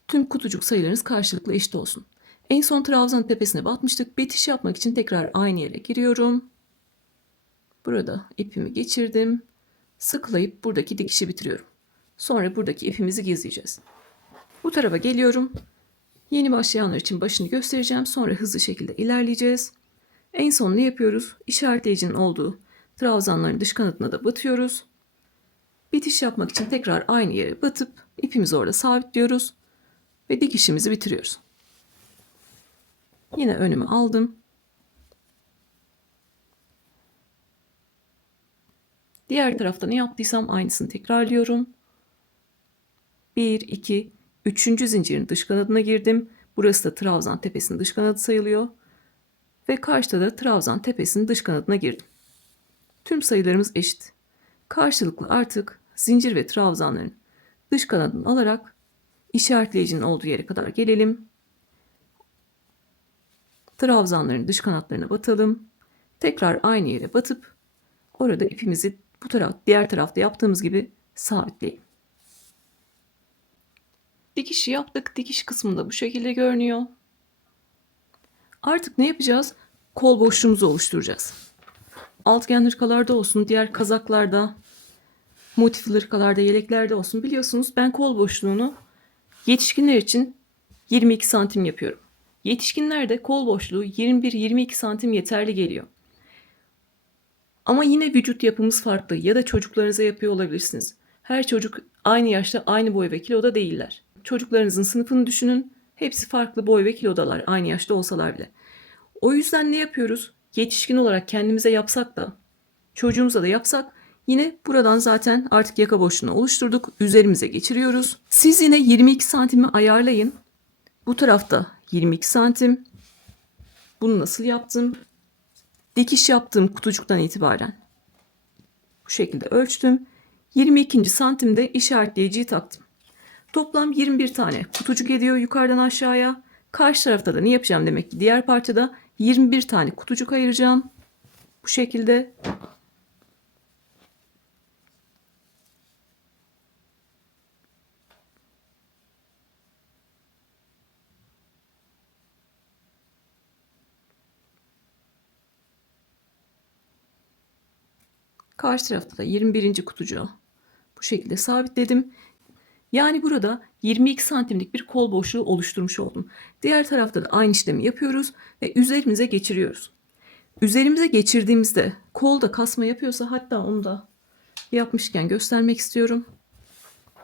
Tüm kutucuk sayılarınız karşılıklı eşit olsun. En son trabzan tepesine batmıştık. Bitiş yapmak için tekrar aynı yere giriyorum. Burada ipimi geçirdim. Sıklayıp buradaki dikişi bitiriyorum. Sonra buradaki ipimizi gizleyeceğiz. Bu tarafa geliyorum. Yeni başlayanlar için başını göstereceğim. Sonra hızlı şekilde ilerleyeceğiz. En son ne yapıyoruz? İşaretleyicinin olduğu trabzanların dış kanadına da batıyoruz. Bitiş yapmak için tekrar aynı yere batıp ipimizi orada sabitliyoruz ve dikişimizi bitiriyoruz. Yine önümü aldım. Diğer tarafta ne yaptıysam aynısını tekrarlıyorum. 1, 2, 3. zincirin dış kanadına girdim. Burası da trabzan tepesinin dış kanadı sayılıyor. Ve karşıda da trabzan tepesinin dış kanadına girdim. Tüm sayılarımız eşit. Karşılıklı artık zincir ve trabzanların dış kanadını alarak işaretleyicinin olduğu yere kadar gelelim. Trabzanların dış kanatlarına batalım. Tekrar aynı yere batıp orada ipimizi diğer tarafta yaptığımız gibi sabitleyelim. Dikişi yaptık. Dikiş kısmında bu şekilde görünüyor. Artık ne yapacağız? Kol boşluğumuzu oluşturacağız. Altıgen hırkalarda olsun, diğer kazaklarda, motifli hırkalarda, yeleklerde olsun. Biliyorsunuz ben kol boşluğunu yetişkinler için 22 santim yapıyorum. Yetişkinlerde kol boşluğu 21-22 santim yeterli geliyor. Ama yine vücut yapımız farklı ya da çocuklarınıza yapıyor olabilirsiniz. Her çocuk aynı yaşta, aynı boy ve kiloda değiller. Çocuklarınızın sınıfını düşünün. Hepsi farklı boy ve kilodalar, aynı yaşta olsalar bile. O yüzden ne yapıyoruz? Yetişkin olarak kendimize yapsak da, çocuğumuza da yapsak yine buradan zaten artık yaka boşluğunu oluşturduk. Üzerimize geçiriyoruz. Siz yine 22 santimi ayarlayın. Bu tarafta 22 santim. Bunu nasıl yaptım? Dikiş yaptığım kutucuktan itibaren bu şekilde ölçtüm. 22. santimde işaretleyiciyi taktım. Toplam 21 tane kutucuk ediyor yukarıdan aşağıya. Karşı tarafta da ne yapacağım demek ki diğer parçada 21 tane kutucuk ayıracağım. Bu şekilde. Karşı tarafta da 21. kutucuğu bu şekilde sabitledim. Yani burada 22 santimlik bir kol boşluğu oluşturmuş oldum. Diğer tarafta da aynı işlemi yapıyoruz ve üzerimize geçiriyoruz. Üzerimize geçirdiğimizde kolda kasma yapıyorsa hatta onu da yapmışken göstermek istiyorum.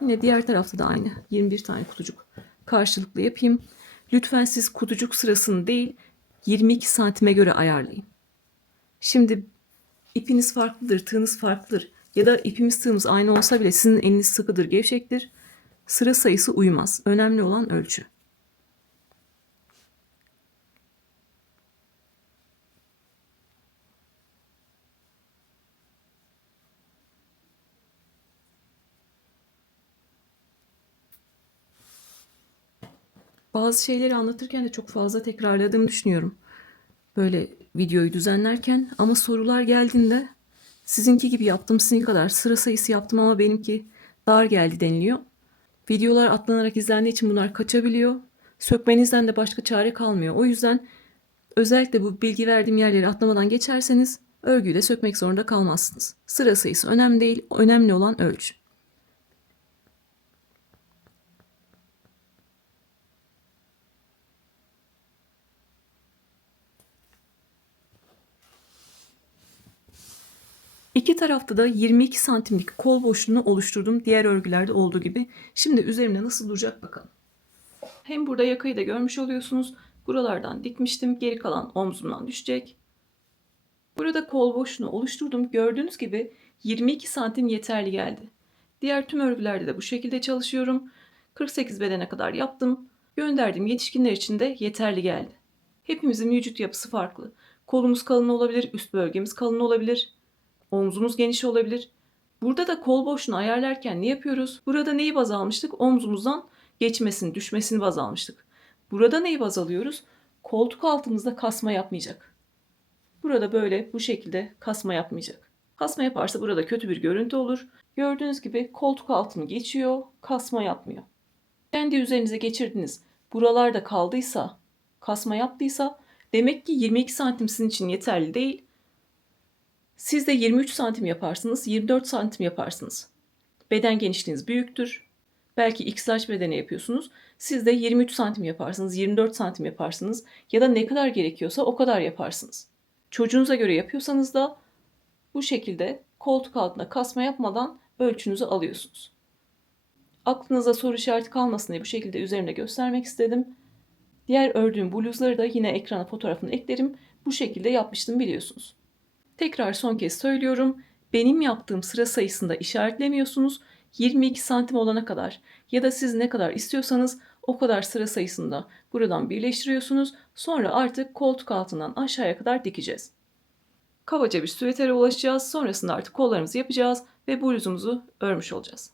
Yine diğer tarafta da aynı 21 tane kutucuk karşılıklı yapayım. Lütfen siz kutucuk sırasını değil 22 santime göre ayarlayın. Şimdi ipiniz farklıdır, tığınız farklıdır ya da ipimiz tığımız aynı olsa bile sizin eliniz sıkıdır, gevşektir. Sıra sayısı uymaz. Önemli olan ölçü. Bazı şeyleri anlatırken de çok fazla tekrarladığımı düşünüyorum. Böyle videoyu düzenlerken ama sorular geldiğinde sizinki gibi yaptım, sizin kadar sıra sayısı yaptım ama benimki dar geldi deniliyor. Videolar atlanarak izlendiği için bunlar kaçabiliyor. Sökmenizden de başka çare kalmıyor. O yüzden özellikle bu bilgi verdiğim yerleri atlamadan geçerseniz örgüyü de sökmek zorunda kalmazsınız. Sıra sayısı önemli değil, önemli olan ölçü. İki tarafta da 22 santimlik kol boşluğunu oluşturdum diğer örgülerde olduğu gibi. Şimdi üzerimde nasıl duracak bakalım. Hem burada yakayı da görmüş oluyorsunuz. Buralardan dikmiştim. Geri kalan omzumdan düşecek. Burada kol boşluğunu oluşturdum. Gördüğünüz gibi 22 santim yeterli geldi. Diğer tüm örgülerde de bu şekilde çalışıyorum. 48 bedene kadar yaptım. Gönderdiğim yetişkinler için de yeterli geldi. Hepimizin vücut yapısı farklı. Kolumuz kalın olabilir, üst bölgemiz kalın olabilir. Omzumuz geniş olabilir. Burada da kol boşluğunu ayarlarken ne yapıyoruz? Burada neyi baz almıştık? Omzumuzdan geçmesini, düşmesini baz almıştık. Burada neyi baz alıyoruz? Koltuk altımızda kasma yapmayacak. Burada böyle bu şekilde kasma yapmayacak. Kasma yaparsa burada kötü bir görüntü olur. Gördüğünüz gibi koltuk altını geçiyor, kasma yapmıyor. Kendi üzerinize geçirdiniz. Buralarda kaldıysa, kasma yaptıysa demek ki 22 santim sizin için yeterli değil. Siz de 23 santim yaparsınız, 24 santim yaparsınız. Beden genişliğiniz büyüktür. Belki X-large bedeni yapıyorsunuz. Siz de 23 santim yaparsınız, 24 santim yaparsınız ya da ne kadar gerekiyorsa o kadar yaparsınız. Çocuğunuza göre yapıyorsanız da bu şekilde koltuk altına kasma yapmadan ölçünüzü alıyorsunuz. Aklınıza soru işareti kalmasın diye bu şekilde üzerinde göstermek istedim. Diğer ördüğüm bluzları da yine ekrana fotoğrafını eklerim. Bu şekilde yapmıştım biliyorsunuz. Tekrar son kez söylüyorum. Benim yaptığım sıra sayısında işaretlemiyorsunuz. 22 santim olana kadar ya da siz ne kadar istiyorsanız o kadar sıra sayısında buradan birleştiriyorsunuz. Sonra artık koltuk altından aşağıya kadar dikeceğiz. Kabaca bir süvetere ulaşacağız. Sonrasında artık kollarımızı yapacağız ve bluzumuzu örmüş olacağız.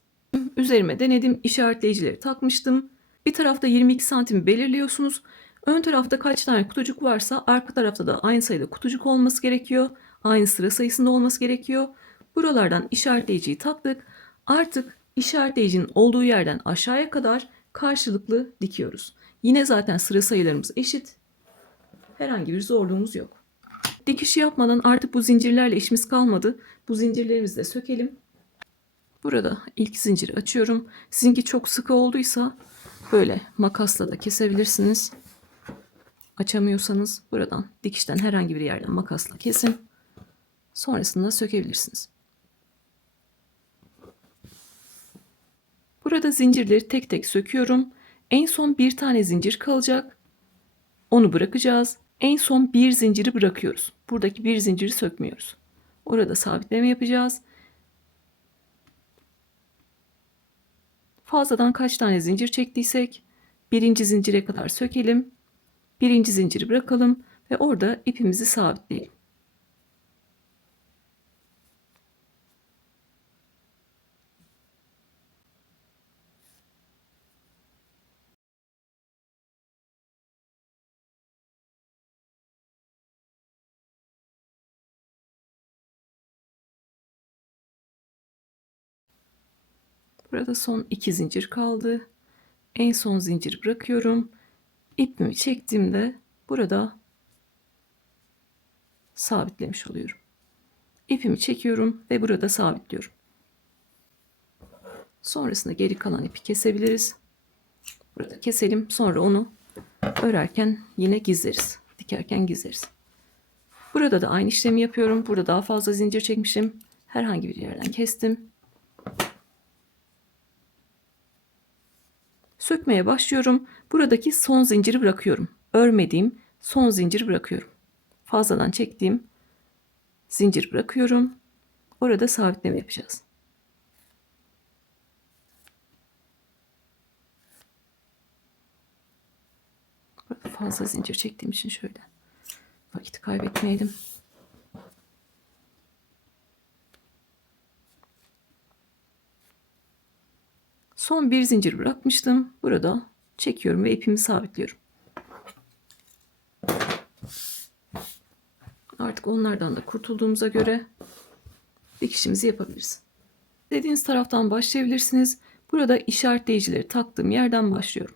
Üzerime denedim. İşaretleyicileri takmıştım. Bir tarafta 22 santim belirliyorsunuz. Ön tarafta kaç tane kutucuk varsa arka tarafta da aynı sayıda kutucuk olması gerekiyor. Aynı sıra sayısında olması gerekiyor. Buralardan işaretleyiciyi taktık. Artık işaretleyicinin olduğu yerden aşağıya kadar karşılıklı dikiyoruz. Yine zaten sıra sayılarımız eşit. Herhangi bir zorluğumuz yok. Dikişi yapmadan artık bu zincirlerle işimiz kalmadı. Bu zincirlerimizi de sökelim. Burada ilk zinciri açıyorum. Sizinki çok sıkı olduysa böyle makasla da kesebilirsiniz. Açamıyorsanız buradan dikişten herhangi bir yerden makasla kesin. Sonrasında sökebilirsiniz. Burada zincirleri tek tek söküyorum. En son bir tane zincir kalacak. Onu bırakacağız. En son bir zinciri bırakıyoruz. Buradaki bir zinciri sökmüyoruz. Orada sabitleme yapacağız. Fazladan kaç tane zincir çektiysek birinci zincire kadar sökelim. Birinci zinciri bırakalım ve orada ipimizi sabitleyelim. Burada son iki zincir kaldı. En son zinciri bırakıyorum. İpimi çektiğimde burada sabitlemiş oluyorum. İpimi çekiyorum ve burada sabitliyorum. Sonrasında geri kalan ipi kesebiliriz. Burada keselim. Sonra onu örerken yine gizleriz. Dikerken gizleriz. Burada da aynı işlemi yapıyorum. Burada daha fazla zincir çekmişim. Herhangi bir yerden kestim. Sökmeye başlıyorum. Buradaki son zinciri bırakıyorum. Örmediğim son zinciri bırakıyorum. Fazladan çektiğim zincir bırakıyorum. Orada sabitleme yapacağız. Burada fazla zincir çektiğim için şöyle vakit kaybetmeyelim. Son bir zincir bırakmıştım. Burada çekiyorum ve ipimi sabitliyorum. Artık onlardan da kurtulduğumuza göre dikişimizi yapabiliriz. Dediğiniz taraftan başlayabilirsiniz. Burada işaretleyicileri taktığım yerden başlıyorum.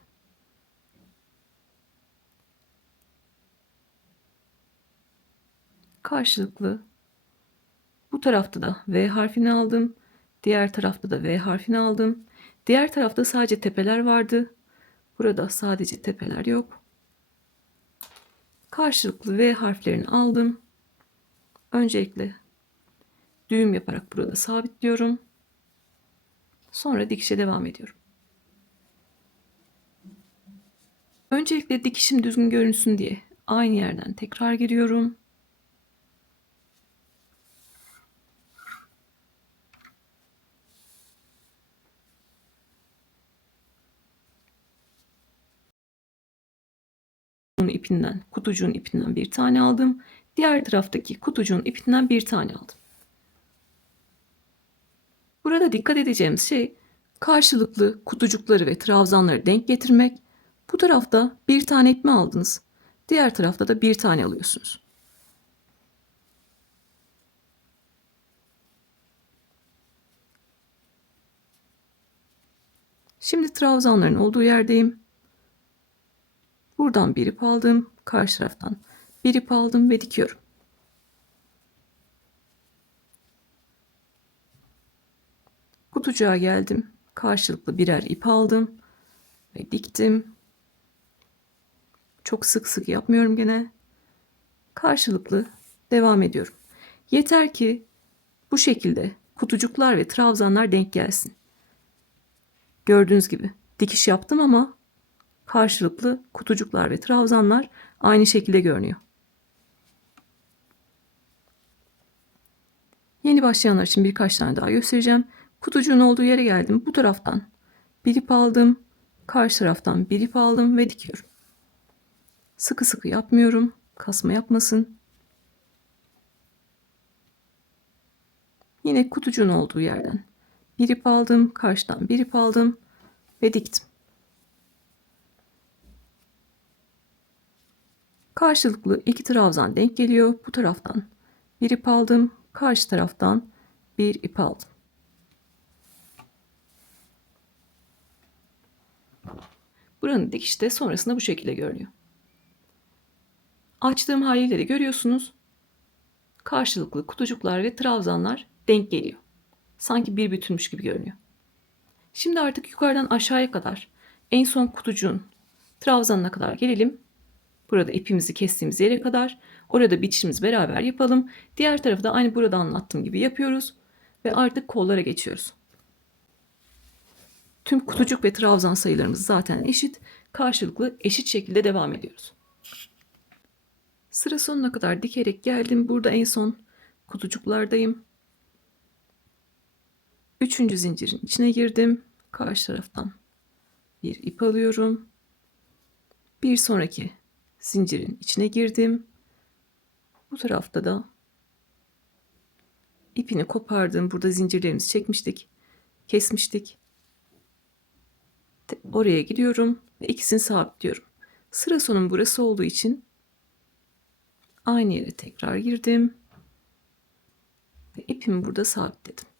Karşılıklı. Bu tarafta da V harfini aldım. Diğer tarafta da V harfini aldım. Diğer tarafta sadece tepeler vardı. Burada sadece tepeler yok. Karşılıklı V harflerini aldım. Öncelikle düğüm yaparak burada sabitliyorum. Sonra dikişe devam ediyorum. Öncelikle dikişim düzgün görünsün diye aynı yerden tekrar giriyorum. Kutucuğun ipinden bir tane aldım. Diğer taraftaki kutucuğun ipinden bir tane aldım. Burada dikkat edeceğimiz şey karşılıklı kutucukları ve trabzanları denk getirmek. Bu tarafta bir tane ip mi aldınız? Diğer tarafta da bir tane alıyorsunuz. Şimdi trabzanların olduğu yerdeyim. Buradan bir ip aldım. Karşı taraftan bir ip aldım ve dikiyorum. Kutucuğa geldim. Karşılıklı birer ip aldım ve diktim. Çok sık sık yapmıyorum gene. Karşılıklı devam ediyorum. Yeter ki bu şekilde kutucuklar ve trabzanlar denk gelsin. Gördüğünüz gibi dikiş yaptım ama karşılıklı kutucuklar ve trabzanlar aynı şekilde görünüyor. Yeni başlayanlar için birkaç tane daha göstereceğim. Kutucuğun olduğu yere geldim. Bu taraftan bir ip aldım. Karşı taraftan bir ip aldım ve dikiyorum. Sıkı sıkı yapmıyorum. Kasma yapmasın. Yine kutucuğun olduğu yerden bir ip aldım. Karşıdan bir ip aldım ve diktim. Karşılıklı iki trabzan denk geliyor. Bu taraftan bir ip aldım. Karşı taraftan bir ip aldım. Buranın dikişi de sonrasında bu şekilde görünüyor. Açtığım haliyle de görüyorsunuz. Karşılıklı kutucuklar ve trabzanlar denk geliyor. Sanki bir bütünmüş gibi görünüyor. Şimdi artık yukarıdan aşağıya kadar en son kutucuğun trabzanına kadar gelelim. Burada ipimizi kestiğimiz yere kadar. Orada bitişimizi beraber yapalım. Diğer tarafı da aynı burada anlattığım gibi yapıyoruz. Ve artık kollara geçiyoruz. Tüm kutucuk ve trabzan sayılarımız zaten eşit. Karşılıklı eşit şekilde devam ediyoruz. Sıra sonuna kadar dikerek geldim. Burada en son kutucuklardayım. Üçüncü zincirin içine girdim. Karşı taraftan bir ip alıyorum. Bir sonraki zincirin içine girdim. Bu tarafta da ipini kopardım. Burada zincirlerimizi çekmiştik. Kesmiştik. Oraya gidiyorum ve ikisini sabitliyorum. Sıra sonum burası olduğu için aynı yere tekrar girdim. Ve ipimi burada sabitledim.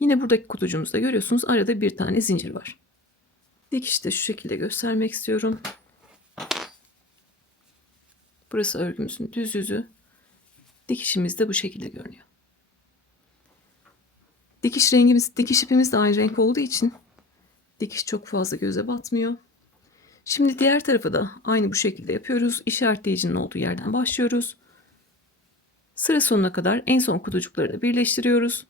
Yine buradaki kutucuğumuzda görüyorsunuz arada bir tane zincir var. Dikişi de şu şekilde göstermek istiyorum. Burası örgümüzün düz yüzü. Dikişimiz de bu şekilde görünüyor. Dikiş ipimiz de aynı renk olduğu için dikiş çok fazla göze batmıyor. Şimdi diğer tarafı da aynı bu şekilde yapıyoruz. İşaretleyicinin olduğu yerden başlıyoruz. Sıra sonuna kadar en son kutucukları da birleştiriyoruz.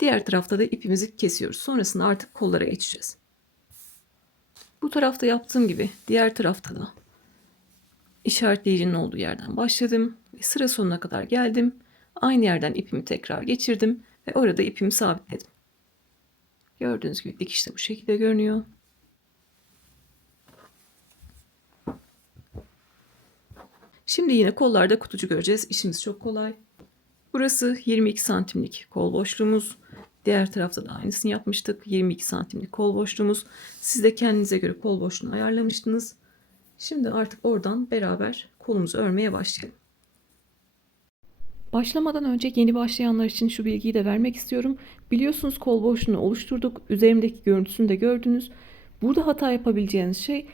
Diğer tarafta da ipimizi kesiyoruz. Sonrasında artık kollara geçeceğiz. Bu tarafta yaptığım gibi diğer tarafta da işaretleyicinin olduğu yerden başladım ve sıra sonuna kadar geldim. Aynı yerden ipimi tekrar geçirdim ve orada ipimi sabitledim. Gördüğünüz gibi dikiş de bu şekilde görünüyor. Şimdi yine kollarda kutucuk öreceğiz. İşimiz çok kolay. Burası 22 santimlik kol boşluğumuz. Diğer tarafta da aynısını yapmıştık. 22 santimlik kol boşluğumuz. Siz de kendinize göre kol boşluğunu ayarlamıştınız. Şimdi artık oradan beraber kolumuzu örmeye başlayalım. Başlamadan önce yeni başlayanlar için şu bilgiyi de vermek istiyorum. Biliyorsunuz kol boşluğunu oluşturduk. Üzerimdeki görüntüsünü de gördünüz. Burada hata yapabileceğiniz şey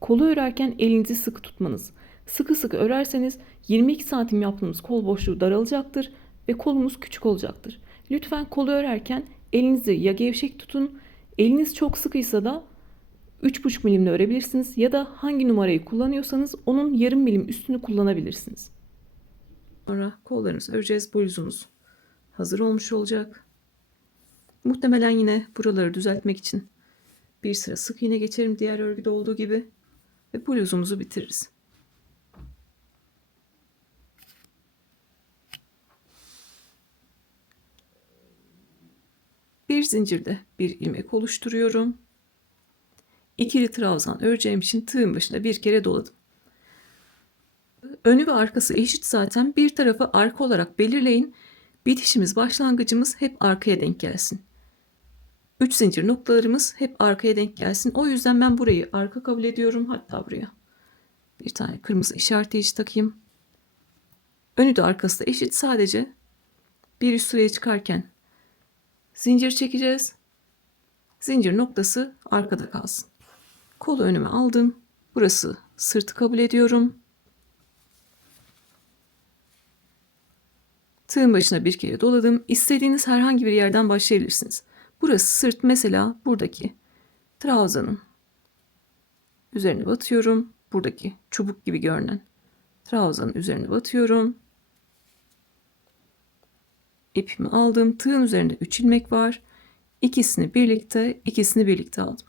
kolu örerken elinizi sıkı tutmanız. Sıkı sıkı örerseniz 22 santim yaptığımız kol boşluğu daralacaktır ve kolumuz küçük olacaktır. Lütfen kolu örerken elinizi ya gevşek tutun. Eliniz çok sıkıysa da 3,5 milimle örebilirsiniz ya da hangi numarayı kullanıyorsanız onun yarım milim üstünü kullanabilirsiniz. Sonra kollarımızı öreceğiz. Bluzumuz hazır olmuş olacak. Muhtemelen yine buraları düzeltmek için bir sıra sık iğne geçerim diğer örgüde olduğu gibi ve bluzumuzu bitiririz. Bir zincirde bir ilmek oluşturuyorum. İkili trabzan öreceğim için tığın başına bir kere doladım. Önü ve arkası eşit zaten. Bir tarafı arka olarak belirleyin. Bitişimiz, başlangıcımız hep arkaya denk gelsin. 3 zincir noktalarımız hep arkaya denk gelsin. O yüzden ben burayı arka kabul ediyorum. Hatta buraya bir tane kırmızı işaretleyici takayım. Önü de arkası da eşit. Sadece Bir üst sıraya çıkarken zincir çekeceğiz. Zincir noktası arkada kalsın. Kolu önüme aldım. Burası sırtı kabul ediyorum. Tığın başına bir kere doladım. İstediğiniz herhangi bir yerden başlayabilirsiniz. Burası sırt, mesela buradaki trabzanın üzerine batıyorum. Buradaki çubuk gibi görünen trabzanın üzerine batıyorum. İpimi aldım. Tığın üzerinde 3 ilmek var. İkisini birlikte aldım.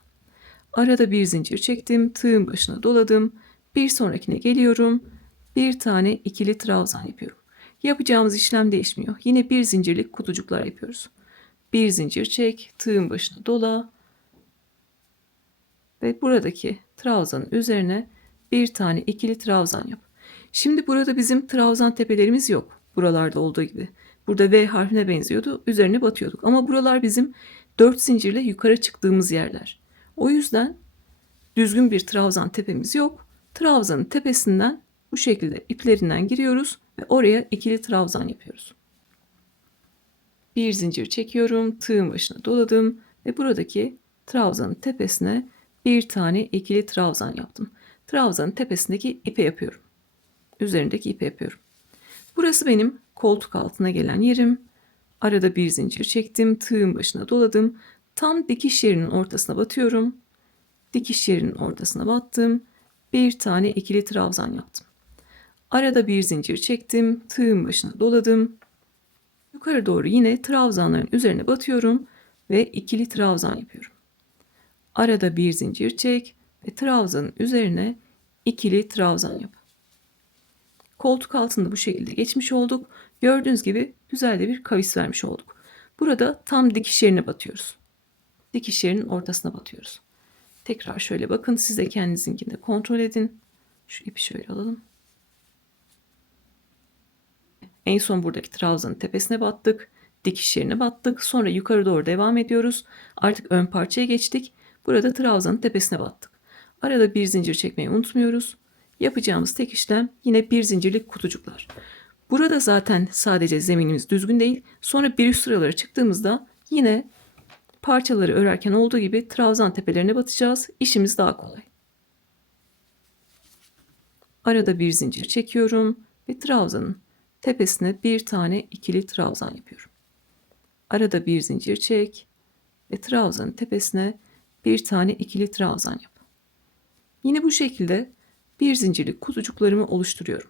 Arada bir zincir çektim. Tığın başına doladım. Bir sonrakine geliyorum. Bir tane ikili trabzan yapıyorum. Yapacağımız işlem değişmiyor. Yine bir zincirlik kutucuklar yapıyoruz. Bir zincir çek, tığın başına dola ve buradaki trabzanın üzerine bir tane ikili trabzan yap. Şimdi burada bizim trabzan tepelerimiz yok. Buralarda olduğu gibi. Burada V harfine benziyordu. Üzerine batıyorduk. Ama buralar bizim 4 zincirle yukarı çıktığımız yerler. O yüzden düzgün bir trabzan tepemiz yok. Trabzanın tepesinden bu şekilde iplerinden giriyoruz ve oraya ikili trabzan yapıyoruz. Bir zincir çekiyorum, tığın başına doladım ve buradaki trabzanın tepesine bir tane ikili trabzan yaptım. Trabzanın tepesindeki ipe yapıyorum. Üzerindeki ipe yapıyorum. Burası benim koltuk altına gelen yerim. Arada bir zincir çektim, tığın başına doladım. Tam dikiş yerinin ortasına batıyorum. Dikiş yerinin ortasına battım. Bir tane ikili trabzan yaptım. Arada bir zincir çektim, tığın başına doladım. Yukarı doğru yine trabzanların üzerine batıyorum ve ikili trabzan yapıyorum. Arada bir zincir çek ve trabzanın üzerine ikili trabzan yap. Koltuk altında bu şekilde geçmiş olduk. Gördüğünüz gibi güzel de bir kavis vermiş olduk. Burada tam dikiş yerine batıyoruz. Dikiş yerinin ortasına batıyoruz. Tekrar şöyle bakın, siz de kendinizinkini de kontrol edin. Şu ipi şöyle alalım. En son buradaki trabzanın tepesine battık. Dikiş yerine battık. Sonra yukarı doğru devam ediyoruz. Artık ön parçaya geçtik. Burada trabzanın tepesine battık. Arada bir zincir çekmeyi unutmuyoruz. Yapacağımız tek işlem yine bir zincirlik kutucuklar. Burada zaten sadece zeminimiz düzgün değil. Sonra bir üst sıralara çıktığımızda yine parçaları örerken olduğu gibi trabzan tepelerine batacağız. İşimiz daha kolay. Arada bir zincir çekiyorum ve trabzanın tepesine bir tane ikili trabzan yapıyorum. Arada bir zincir çek ve trabzanın tepesine bir tane ikili trabzan yap. Yine bu şekilde bir zincirlik kutucuklarımı oluşturuyorum.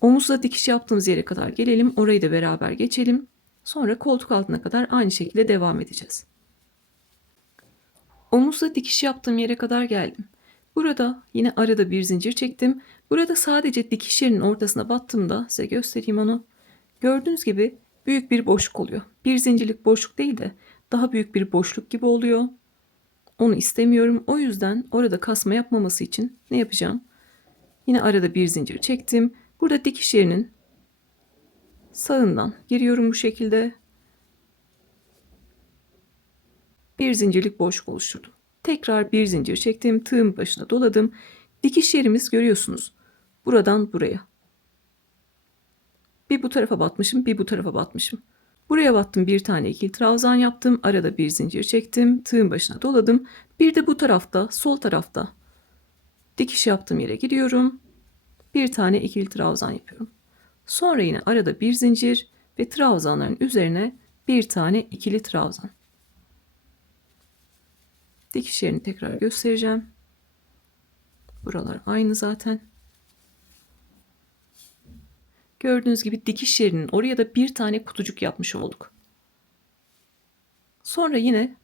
Omuzla dikiş yaptığımız yere kadar gelelim. Orayı da beraber geçelim. Sonra koltuk altına kadar aynı şekilde devam edeceğiz. Omuzla dikiş yaptığım yere kadar geldim. Burada yine arada bir zincir çektim. Burada sadece dikiş yerinin ortasına battığımda size göstereyim onu. Gördüğünüz gibi büyük bir boşluk oluyor. Bir zincirlik boşluk değil de daha büyük bir boşluk gibi oluyor. Onu istemiyorum. O yüzden orada kasma yapmaması için ne yapacağım? Yine arada bir zincir çektim. Burada dikiş yerinin sağından giriyorum bu şekilde. Bir zincirlik boşluk oluşturdum. Tekrar bir zincir çektim. Tığın başına doladım. Dikiş yerimiz görüyorsunuz. Buradan buraya. Bir bu tarafa batmışım, bir bu tarafa batmışım. Buraya battım, bir tane ikili trabzan yaptım. Arada bir zincir çektim. Tığın başına doladım. Bir de bu tarafta, sol tarafta dikiş yaptığım yere giriyorum. Bir tane ikili trabzan yapıyorum. Sonra yine arada bir zincir ve trabzanların üzerine bir tane ikili trabzan. Dikiş yerini tekrar göstereceğim. Buralar aynı zaten. Gördüğünüz gibi dikiş yerinin oraya da bir tane kutucuk yapmış olduk. Sonra yine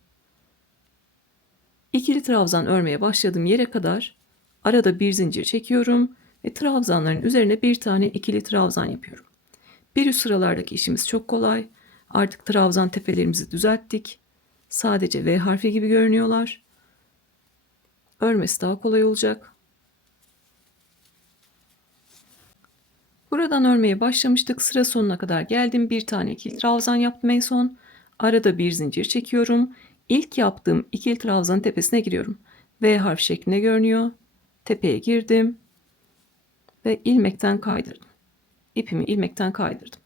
ikili trabzan örmeye başladığım yere kadar arada bir zincir çekiyorum ve trabzanların üzerine bir tane ikili trabzan yapıyorum. Bir üst sıralardaki işimiz çok kolay. Artık trabzan tepelerimizi düzelttik. Sadece V harfi gibi görünüyorlar. Örmesi daha kolay olacak. Buradan örmeye başlamıştık. Sıra sonuna kadar geldim. Bir tane ikili trabzan yaptım en son. Arada bir zincir çekiyorum. İlk yaptığım ikili trabzanın tepesine giriyorum. V harf şeklinde görünüyor. Tepeye girdim ve ilmekten kaydırdım. İpimi ilmekten kaydırdım.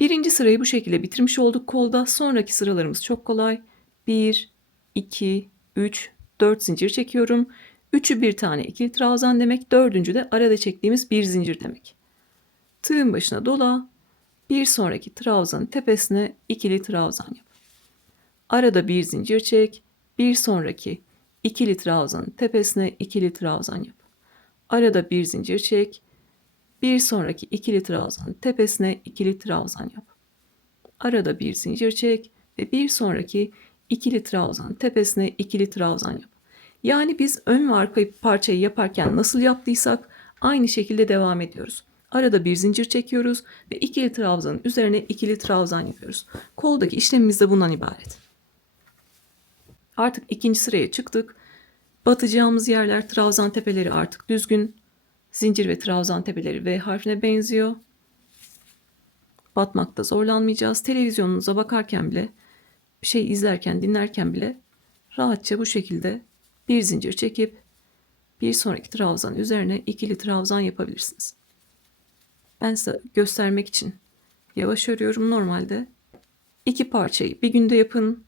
Birinci sırayı bu şekilde bitirmiş olduk kolda. Sonraki sıralarımız çok kolay. 1, 2, 3, 4 zincir çekiyorum. 3'ü bir tane ikili trabzan demek. 4'üncü de arada çektiğimiz bir zincir demek. Tığın başına dola. Bir sonraki trabzanın tepesine ikili trabzan yap. Arada bir zincir çek. Bir sonraki ikili trabzanın tepesine ikili trabzan yap. Arada bir zincir çek. Bir sonraki ikili trabzanın tepesine ikili trabzan yap. Arada bir zincir çek ve bir sonraki ikili trabzanın tepesine ikili trabzan yap. Yani biz ön ve arka parçayı yaparken nasıl yaptıysak aynı şekilde devam ediyoruz. Arada bir zincir çekiyoruz ve ikili trabzanın üzerine ikili trabzan yapıyoruz. Koldaki işlemimiz de bundan ibaret. Artık ikinci sıraya çıktık. Batacağımız yerler, trabzan tepeleri artık düzgün. Zincir ve trabzan tepeleri V harfine benziyor. Batmakta zorlanmayacağız. Televizyonunuza bakarken bile, bir şey izlerken, dinlerken bile rahatça bu şekilde bir zincir çekip bir sonraki trabzan üzerine ikili trabzan yapabilirsiniz. Ben size göstermek için yavaş örüyorum. Normalde iki parçayı bir günde yapın,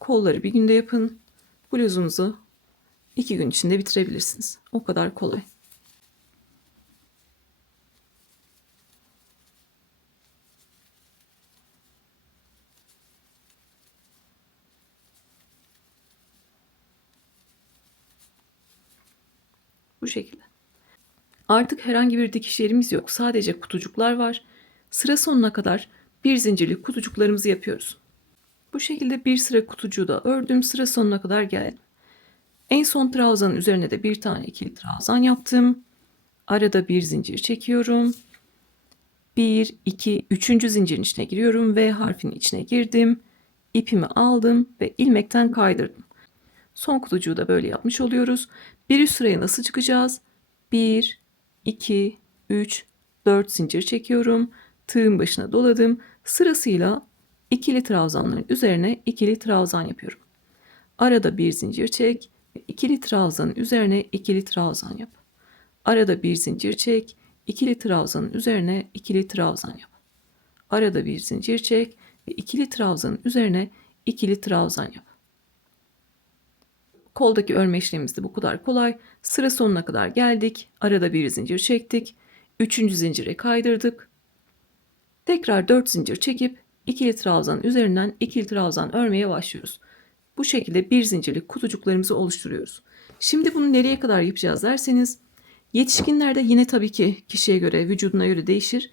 kolları bir günde yapın. Bluzunuzu 2 gün içinde bitirebilirsiniz. O kadar kolay. Bu şekilde. Artık herhangi bir dikiş yerimiz yok. Sadece kutucuklar var. Sıra sonuna kadar bir zincirlik kutucuklarımızı yapıyoruz. Bu şekilde bir sıra kutucuğu da ördüm. Sıra sonuna kadar geldim. En son trabzanın üzerine de bir tane ikili trabzan yaptım. Arada bir zincir çekiyorum. 1, 2, 3. zincirin içine giriyorum. V harfinin içine girdim. İpimi aldım ve ilmekten kaydırdım. Son kutucuğu da böyle yapmış oluyoruz. Bir üst sıraya nasıl çıkacağız? 1, 2, 3, 4 zincir çekiyorum. Tığın başına doladım. Sırasıyla ikili trabzanların üzerine ikili trabzan yapıyorum. Arada bir zincir çek. İkili trabzanın üzerine ikili trabzan yap. Arada bir zincir çek. İkili trabzanın üzerine ikili trabzan yap. Arada bir zincir çek ve ikili trabzanın üzerine ikili trabzan yap. Koldaki örme işlemimiz de bu kadar kolay. Sıra sonuna kadar geldik. Arada bir zincir çektik. 3. zincire kaydırdık. Tekrar 4 zincir çekip ikili trabzanın üzerinden ikili trabzan örmeye başlıyoruz. Bu şekilde bir zincirlik kutucuklarımızı oluşturuyoruz. Şimdi bunu nereye kadar yapacağız derseniz, yetişkinlerde yine tabii ki kişiye göre, vücuduna göre değişir.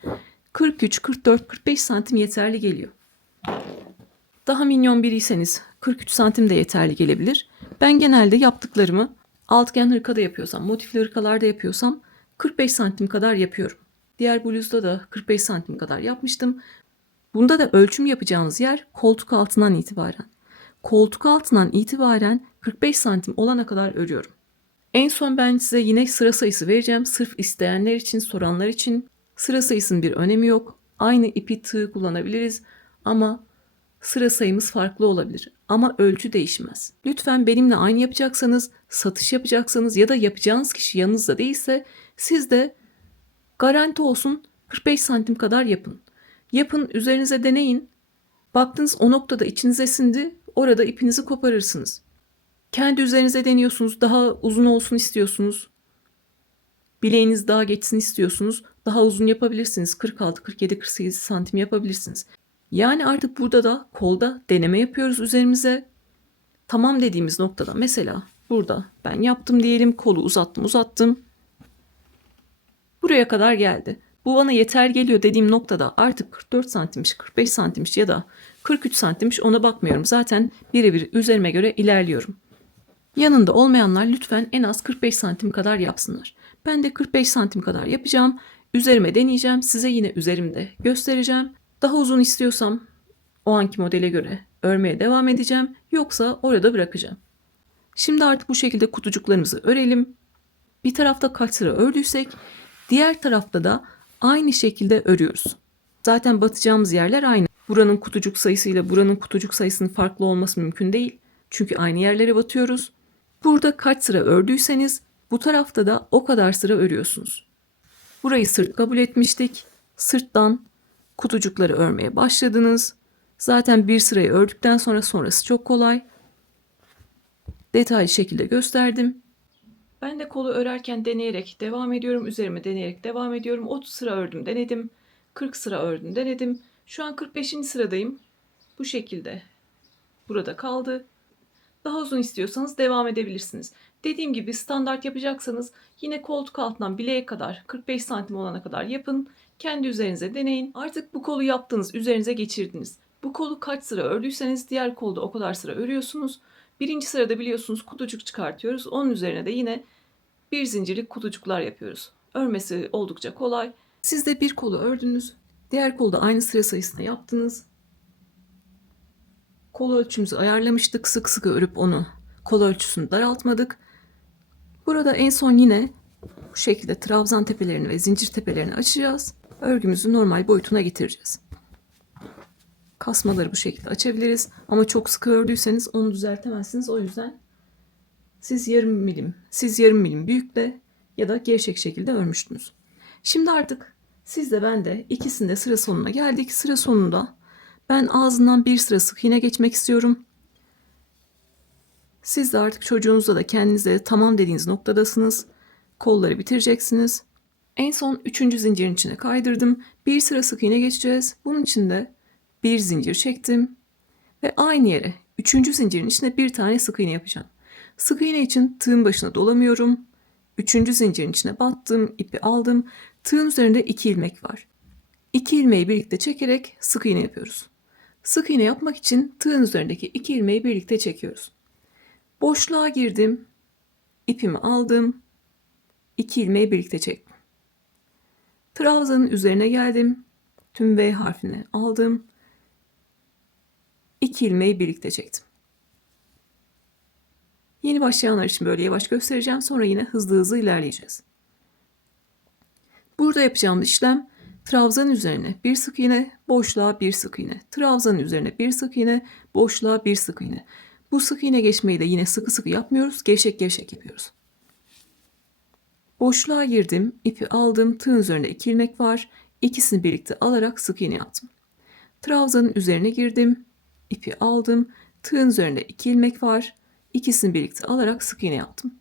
43, 44, 45 santim yeterli geliyor. Daha minyon biriyseniz 43 santim de yeterli gelebilir. Ben genelde yaptıklarımı altıgen hırkada yapıyorsam, motifli hırkalarda yapıyorsam 45 santim kadar yapıyorum. Diğer bluzda da 45 santim kadar yapmıştım. Bunda da ölçüm yapacağınız yer koltuk altından itibaren. Koltuk altından itibaren 45 santim olana kadar örüyorum. En son ben size yine sıra sayısı vereceğim. Sırf isteyenler için, soranlar için. Sıra sayısının bir önemi yok. Aynı ipi, tığ kullanabiliriz ama sıra sayımız farklı olabilir. Ama ölçü değişmez. Lütfen benimle aynı yapacaksanız, satış yapacaksanız ya da yapacağınız kişi yanınızda değilse siz de garanti olsun 45 santim kadar yapın. Yapın, üzerinize deneyin. Baktınız o noktada içinize sindi, orada ipinizi koparırsınız. Kendi üzerinize deniyorsunuz, daha uzun olsun istiyorsunuz. Bileğiniz daha geçsin istiyorsunuz. Daha uzun yapabilirsiniz. 46, 47, 48 santim yapabilirsiniz. Yani artık burada da kolda deneme yapıyoruz üzerimize. Tamam dediğimiz noktada mesela burada ben yaptım diyelim, kolu uzattım. Buraya kadar geldi. Bu bana yeter geliyor dediğim noktada artık 44 santimmiş, 45 santimmiş ya da 43 santimmiş ona bakmıyorum. Zaten birebir üzerime göre ilerliyorum. Yanında olmayanlar lütfen en az 45 santim kadar yapsınlar. Ben de 45 santim kadar yapacağım. Üzerime deneyeceğim. Size yine üzerimde göstereceğim. Daha uzun istiyorsam o anki modele göre örmeye devam edeceğim. Yoksa orada bırakacağım. Şimdi artık bu şekilde kutucuklarımızı örelim. Bir tarafta kaç sıra ördüysek diğer tarafta da aynı şekilde örüyoruz. Zaten batacağımız yerler aynı. Buranın kutucuk sayısıyla buranın kutucuk sayısının farklı olması mümkün değil. Çünkü aynı yerlere batıyoruz. Burada kaç sıra ördüyseniz bu tarafta da o kadar sıra örüyorsunuz. Burayı sırt kabul etmiştik. Sırttan kutucukları örmeye başladınız. Zaten bir sırayı ördükten sonra sonrası çok kolay. Detaylı şekilde gösterdim. Ben de kolu örerken deneyerek devam ediyorum. Üzerime deneyerek devam ediyorum. 30 sıra ördüm, denedim. 40 sıra ördüm, denedim. Şu an 45. sıradayım. Bu şekilde burada kaldı. Daha uzun istiyorsanız devam edebilirsiniz. Dediğim gibi standart yapacaksanız yine koltuk altından bileğe kadar 45 santim olana kadar yapın. Kendi üzerinize deneyin. Artık bu kolu yaptınız, üzerinize geçirdiniz. Bu kolu kaç sıra ördüyseniz diğer kolda o kadar sıra örüyorsunuz. Birinci sırada biliyorsunuz kutucuk çıkartıyoruz. Onun üzerine de yine bir zincirlik kutucuklar yapıyoruz. Örmesi oldukça kolay. Siz de bir kolu ördünüz. Diğer kolda aynı sıra sayısını yaptınız. Kol ölçümüzü ayarlamıştık. Sık sık örüp onu kol ölçüsünü daraltmadık. Burada en son yine bu şekilde trabzan tepelerini ve zincir tepelerini açacağız. Örgümüzü normal boyutuna getireceğiz. Kasmaları bu şekilde açabiliriz. Ama çok sıkı ördüyseniz onu düzeltemezsiniz. O yüzden siz yarım milim büyükle ya da gevşek şekilde örmüştünüz. Şimdi artık siz de ben de ikisinde sıra sonuna geldik. Sıra sonunda ben ağzından bir sıra sık iğne geçmek istiyorum. Siz de artık çocuğunuzla da kendinize de tamam dediğiniz noktadasınız. Kolları bitireceksiniz. En son 3. zincirin içine kaydırdım. Bir sıra sık iğne geçeceğiz. Bunun için de bir zincir çektim. Ve aynı yere 3. zincirin içine bir tane sık iğne yapacağım. Sık iğne için tığın başına dolamıyorum. 3. zincirin içine battım, ipi aldım. Tığın üzerinde 2 ilmek var. 2 ilmeği birlikte çekerek sık iğne yapıyoruz. Sık iğne yapmak için tığın üzerindeki 2 ilmeği birlikte çekiyoruz. Boşluğa girdim, ipimi aldım, 2 ilmeği birlikte çektim. Trabzanın üzerine geldim, tüm V harfini aldım, 2 ilmeği birlikte çektim. Yeni başlayanlar için böyle yavaş göstereceğim, sonra yine hızlı hızlı ilerleyeceğiz. Burada yapacağımız işlem trabzanın üzerine bir sık iğne, boşluğa bir sık iğne. Trabzanın üzerine bir sık iğne, boşluğa bir sık iğne. Bu sık iğne geçmeyi de yine sıkı sıkı yapmıyoruz, gevşek gevşek yapıyoruz. Boşluğa girdim, ipi aldım, tığın üzerinde 2 ilmek var. İkisini birlikte alarak sık iğne yaptım. Trabzanın üzerine girdim, ipi aldım, tığın üzerinde 2 ilmek var. İkisini birlikte alarak sık iğne yaptım.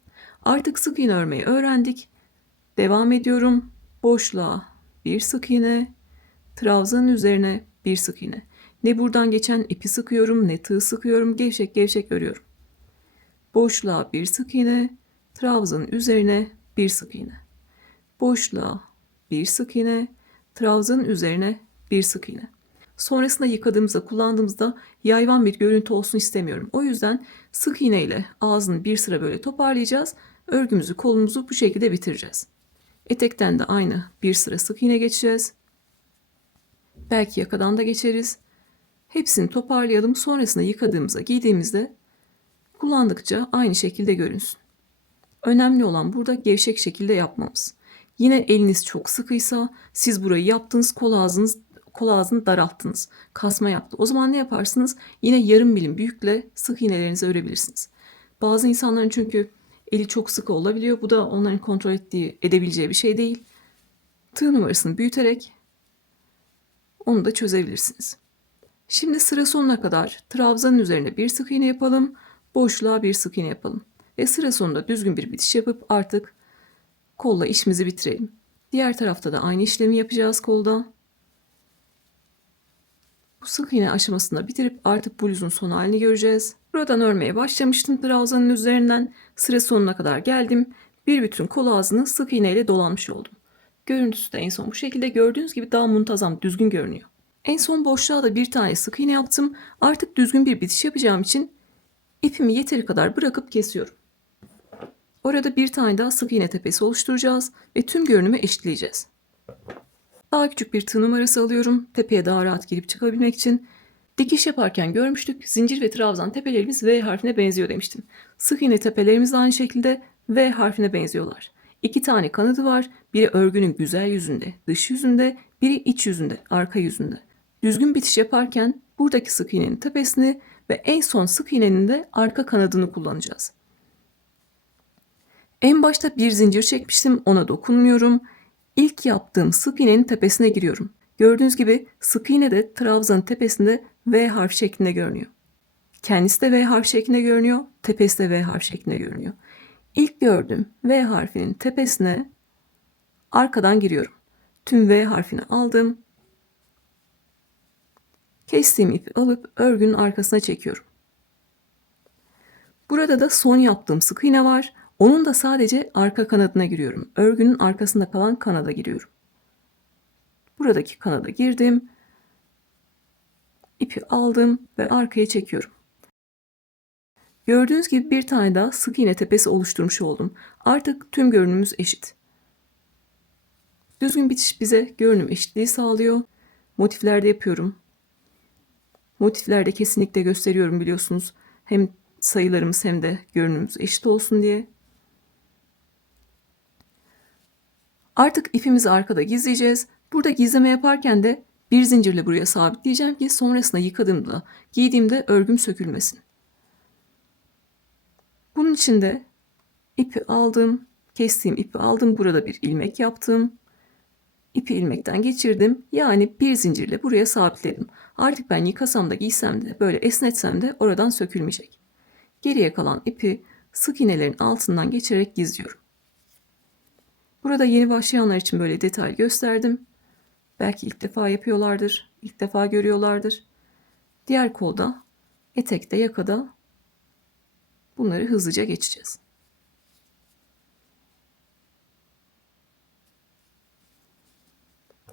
Artık sık iğne örmeyi öğrendik. Devam ediyorum. Boşluğa bir sık iğne, trabzanın üzerine bir sık iğne. Ne buradan geçen ipi sıkıyorum, ne tığ sıkıyorum, gevşek gevşek örüyorum. Boşluğa bir sık iğne, trabzanın üzerine bir sık iğne. Boşluğa bir sık iğne, trabzanın üzerine bir sık iğne. Sonrasında yıkadığımızda, kullandığımızda yayvan bir görüntü olsun istemiyorum. O yüzden sık iğne ile ağzını bir sıra böyle toparlayacağız. Örgümüzü, kolumuzu bu şekilde bitireceğiz. Etekten de aynı bir sıra sık iğne geçeceğiz. Belki yakadan da geçeriz. Hepsini toparlayalım. Sonrasında yıkadığımızda, giydiğimizde kullandıkça aynı şekilde görünsün. Önemli olan burada gevşek şekilde yapmamız. Yine eliniz çok sıkıysa siz burayı yaptınız, kol ağzını daralttınız. Kasma yaptı. O zaman ne yaparsınız? Yine yarım milim büyükle sık iğnelerinizi örebilirsiniz. Bazı insanların çünkü eli çok sıkı olabiliyor. Bu da onların kontrol edebileceği bir şey değil. Tığ numarasını büyüterek onu da çözebilirsiniz. Şimdi sıra sonuna kadar trabzanın üzerine bir sık iğne yapalım. Boşluğa bir sık iğne yapalım. Ve sıra sonunda düzgün bir bitiş yapıp artık kolla işimizi bitirelim. Diğer tarafta da aynı işlemi yapacağız kolda. Bu sık iğne aşamasında bitirip artık bluzun son halini göreceğiz. Buradan örmeye başlamıştım trabzanın üzerinden. Sıra sonuna kadar geldim. Bir bütün kol ağzını sık iğne ile dolanmış oldum. Görüntüsü de en son bu şekilde, gördüğünüz gibi daha muntazam, düzgün görünüyor. En son boşluğa da bir tane sık iğne yaptım. Artık düzgün bir bitiş yapacağım için ipimi yeteri kadar bırakıp kesiyorum. Orada bir tane daha sık iğne tepesi oluşturacağız ve tüm görünümü eşitleyeceğiz. Daha küçük bir tığ numarası alıyorum. Tepeye daha rahat girip çıkabilmek için. Dikiş yaparken görmüştük. Zincir ve trabzan tepelerimiz V harfine benziyor demiştim. Sık iğne tepelerimiz de aynı şekilde V harfine benziyorlar. 2 tane kanadı var. Biri örgünün güzel yüzünde, dış yüzünde, biri iç yüzünde, arka yüzünde. Düzgün bitiş yaparken buradaki sık iğnenin tepesini ve en son sık iğnenin de arka kanadını kullanacağız. En başta bir zincir çekmiştim, ona dokunmuyorum. İlk yaptığım sık iğnenin tepesine giriyorum. Gördüğünüz gibi sık iğne de trabzanın tepesinde V harf şeklinde görünüyor. Kendisi de V harf şeklinde görünüyor, tepesi de V harf şeklinde görünüyor. İlk gördüğüm V harfinin tepesine arkadan giriyorum. Tüm V harfini aldım. Kestiğim ipi alıp örgünün arkasına çekiyorum. Burada da son yaptığım sık iğne var. Onun da sadece arka kanadına giriyorum. Örgünün arkasında kalan kanada giriyorum. Buradaki kanada girdim. İpi aldım ve arkaya çekiyorum. Gördüğünüz gibi bir tane daha sık iğne tepesi oluşturmuş oldum. Artık tüm görünümümüz eşit. Düzgün bitiş bize görünüm eşitliği sağlıyor. Motiflerde yapıyorum. Motiflerde kesinlikle gösteriyorum biliyorsunuz. Hem sayılarımız hem de görünümümüz eşit olsun diye. Artık ipimizi arkada gizleyeceğiz. Burada gizleme yaparken de bir zincirle buraya sabitleyeceğim ki sonrasında yıkadığımda, giydiğimde örgüm sökülmesin. Bunun için de ipi aldım, kestiğim ipi aldım. Burada bir ilmek yaptım. İpi ilmekten geçirdim. Yani bir zincirle buraya sabitledim. Artık ben yıkasam da giysem de böyle esnetsem de oradan sökülmeyecek. Geriye kalan ipi sık iğnelerin altından geçirerek gizliyorum. Burada yeni başlayanlar için böyle detay gösterdim. Belki ilk defa yapıyorlardır, ilk defa görüyorlardır. Diğer kolda, etekte, yakada bunları hızlıca geçeceğiz.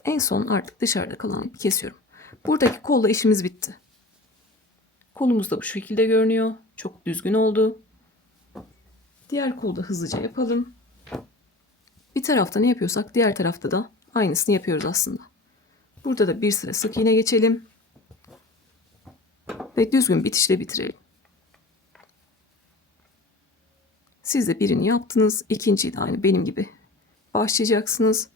En son artık dışarıda kalan ipi kesiyorum. Buradaki kolla işimiz bitti. Kolumuz da bu şekilde görünüyor. Çok düzgün oldu. Diğer kolu da hızlıca yapalım. Bir tarafta ne yapıyorsak diğer tarafta da aynısını yapıyoruz aslında. Burada da bir sıra sık iğne geçelim. Ve düzgün bitişle bitirelim. Siz de birini yaptınız. İkinciyi de aynı benim gibi başlayacaksınız.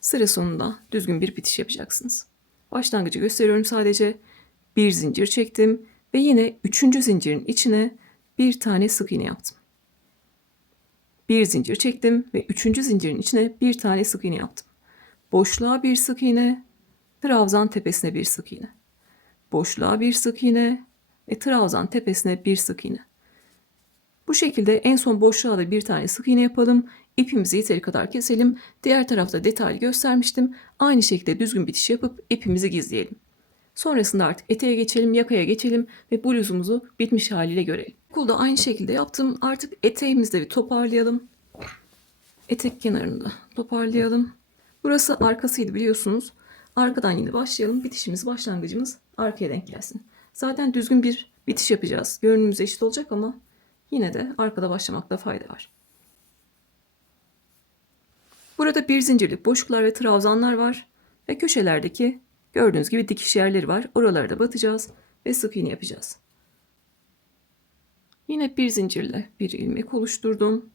Sıra sonunda düzgün bir bitiş yapacaksınız. Başlangıcı gösteriyorum sadece. Bir zincir çektim ve yine üçüncü zincirin içine bir tane sık iğne yaptım. Bir zincir çektim ve üçüncü zincirin içine bir tane sık iğne yaptım. Boşluğa bir sık iğne, trabzan tepesine bir sık iğne. Boşluğa bir sık iğne ve trabzan tepesine bir sık iğne. Bu şekilde en son boşluğa da bir tane sık iğne yapalım. İpimizi yeteri kadar keselim. Diğer tarafta detaylı göstermiştim. Aynı şekilde düzgün bitiş yapıp ipimizi gizleyelim. Sonrasında artık eteğe geçelim, yakaya geçelim ve bluzumuzu bitmiş haliyle görelim. Kulda aynı şekilde yaptım. Artık eteğimizi de bir toparlayalım. Etek kenarında toparlayalım. Burası arkasıydı biliyorsunuz. Arkadan yine başlayalım. Bitişimiz, başlangıcımız arkaya denk gelsin. Zaten düzgün bir bitiş yapacağız. Görünümüz eşit olacak ama yine de arkada başlamakta fayda var. Burada bir zincirlik boşluklar ve trabzanlar var. Ve köşelerdeki gördüğünüz gibi dikiş yerleri var. Oralara da batacağız ve sık iğne yapacağız. Yine bir zincirle bir ilmek oluşturdum.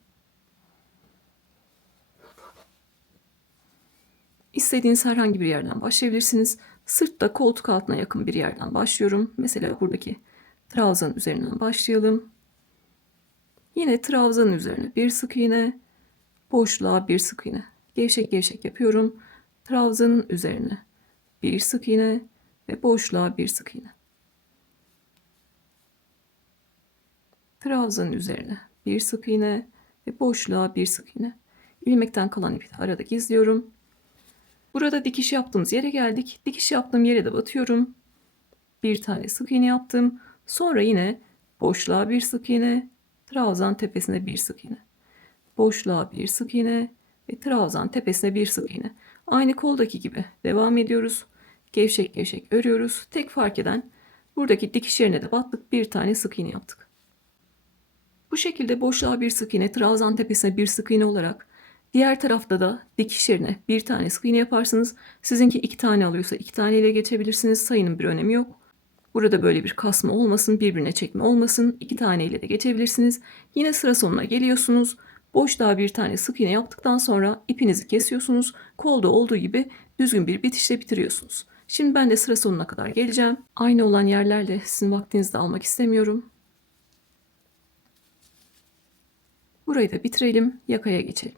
İstediğiniz herhangi bir yerden başlayabilirsiniz. Sırtta koltuk altına yakın bir yerden başlıyorum. Mesela buradaki trabzanın üzerinden başlayalım. Yine trabzanın üzerine bir sık iğne, boşluğa bir sık iğne. Gevşek gevşek yapıyorum. Trabzanın üzerine bir sık iğne ve boşluğa bir sık iğne. Trabzanın üzerine bir sık iğne ve boşluğa bir sık iğne. İlmekten kalan ipi arada gizliyorum. Burada dikiş yaptığımız yere geldik. Dikiş yaptığım yere de batıyorum. Bir tane sık iğne yaptım. Sonra yine boşluğa bir sık iğne, trabzan tepesine bir sık iğne. Boşluğa bir sık iğne ve trabzan tepesine bir sık iğne. Aynı koldaki gibi devam ediyoruz. Gevşek gevşek örüyoruz. Tek fark eden buradaki dikiş yerine de battık. Bir tane sık iğne yaptık. Bu şekilde boşluğa bir sık iğne, trabzan tepesine bir sık iğne olarak diğer tarafta da dikiş yerine bir tane sık iğne yaparsınız. Sizinki iki tane alıyorsa iki taneyle geçebilirsiniz. Sayının bir önemi yok. Burada böyle bir kasma olmasın, birbirine çekme olmasın. İki taneyle de geçebilirsiniz. Yine sıra sonuna geliyorsunuz. Boşluğa bir tane sık iğne yaptıktan sonra ipinizi kesiyorsunuz. Kolda olduğu gibi düzgün bir bitişle bitiriyorsunuz. Şimdi ben de sıra sonuna kadar geleceğim. Aynı olan yerlerle sizin vaktinizi de almak istemiyorum. Burayı da bitirelim, yakaya geçelim.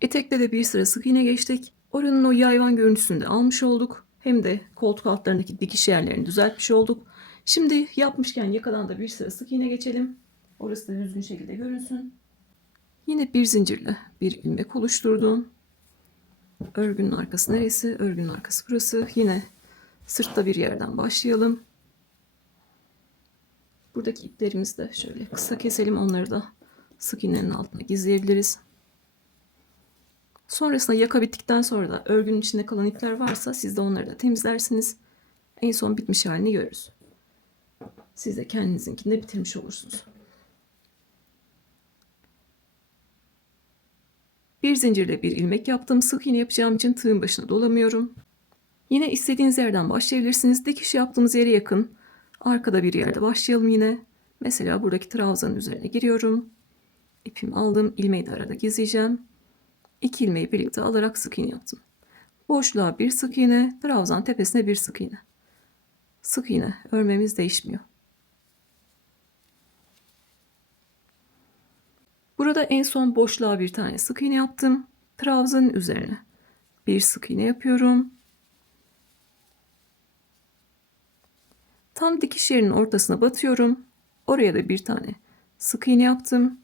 Etekte de bir sıra sık iğne geçtik. Oranın o yayvan görüntüsünü de almış olduk. Hem de koltuk altlarındaki dikiş yerlerini düzeltmiş olduk. Şimdi yapmışken yakadan da bir sıra sık iğne geçelim. Orası da düzgün şekilde görünsün. Yine bir zincirle bir ilmek oluşturdum. Örgünün arkası neresi? Örgünün arkası burası. Yine sırtta bir yerden başlayalım. Buradaki iplerimizi de şöyle kısa keselim. Onları da sık iğnenin altına gizleyebiliriz. Sonrasında yaka bittikten sonra da örgünün içinde kalan ipler varsa siz de onları da temizlersiniz. En son bitmiş halini görürüz. Siz de kendinizinkini de bitirmiş olursunuz. Bir zincirle bir ilmek yaptım. Sık iğne yapacağım için tığın başına dolamıyorum. Yine istediğiniz yerden başlayabilirsiniz. Dikiş yaptığımız yere yakın. Arkada bir yerde başlayalım yine. Mesela buradaki trabzanın üzerine giriyorum. İpimi aldım. İlmeği de arada gizleyeceğim. 2 ilmeği birlikte alarak sık iğne yaptım. Boşluğa bir sık iğne, trabzan tepesine bir sık iğne. Sık iğne, örmemiz değişmiyor. Burada en son boşluğa bir tane sık iğne yaptım. Trabzanın üzerine bir sık iğne yapıyorum. Tam dikiş yerinin ortasına batıyorum. Oraya da bir tane sık iğne yaptım.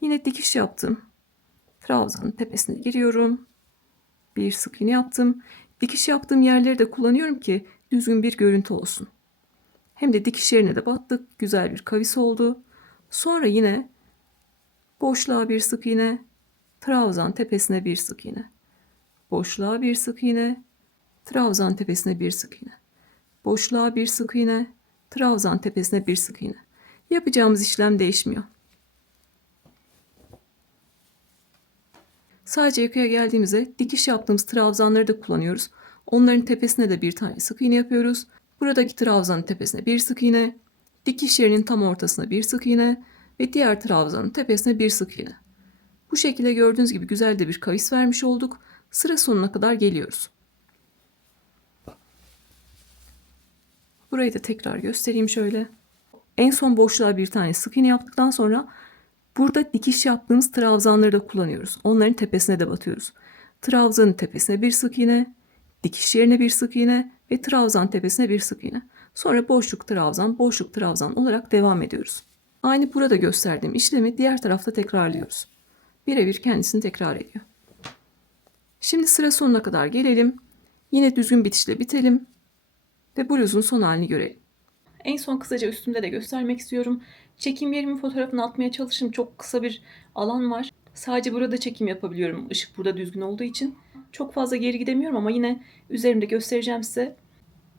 Yine dikiş yaptım. Trabzanın tepesine giriyorum. Bir sık iğne yaptım. Dikiş yaptığım yerleri de kullanıyorum ki düzgün bir görüntü olsun. Hem de dikiş yerine de battık. Güzel bir kavis oldu. Sonra yine boşluğa bir sık iğne, trabzan tepesine bir sık iğne. Boşluğa bir sık iğne, trabzan tepesine bir sık iğne. Boşluğa bir sık iğne, trabzan tepesine bir sık iğne. Yapacağımız işlem değişmiyor. Sadece yakaya geldiğimizde dikiş yaptığımız trabzanları da kullanıyoruz. Onların tepesine de bir tane sık iğne yapıyoruz. Buradaki trabzanın tepesine bir sık iğne, dikiş yerinin tam ortasına bir sık iğne ve diğer trabzanın tepesine bir sık iğne. Bu şekilde gördüğünüz gibi güzel de bir kavis vermiş olduk. Sıra sonuna kadar geliyoruz. Burayı da tekrar göstereyim şöyle. En son boşluğa bir tane sık iğne yaptıktan sonra burada dikiş yaptığımız trabzanları da kullanıyoruz. Onların tepesine de batıyoruz. Trabzanın tepesine bir sık iğne, dikiş yerine bir sık iğne ve trabzan tepesine bir sık iğne. Sonra boşluk trabzan, boşluk trabzan olarak devam ediyoruz. Aynı burada gösterdiğim işlemi diğer tarafta tekrarlıyoruz. Birebir kendisini tekrar ediyor. Şimdi sıra sonuna kadar gelelim. Yine düzgün bitişle bitelim ve bluzun son halini görelim. En son kısaca üstümde de göstermek istiyorum. Çekim yerimin fotoğrafını atmaya çalıştım. Çok kısa bir alan var. Sadece burada çekim yapabiliyorum. Işık burada düzgün olduğu için. Çok fazla geri gidemiyorum ama yine üzerimde göstereceğim size.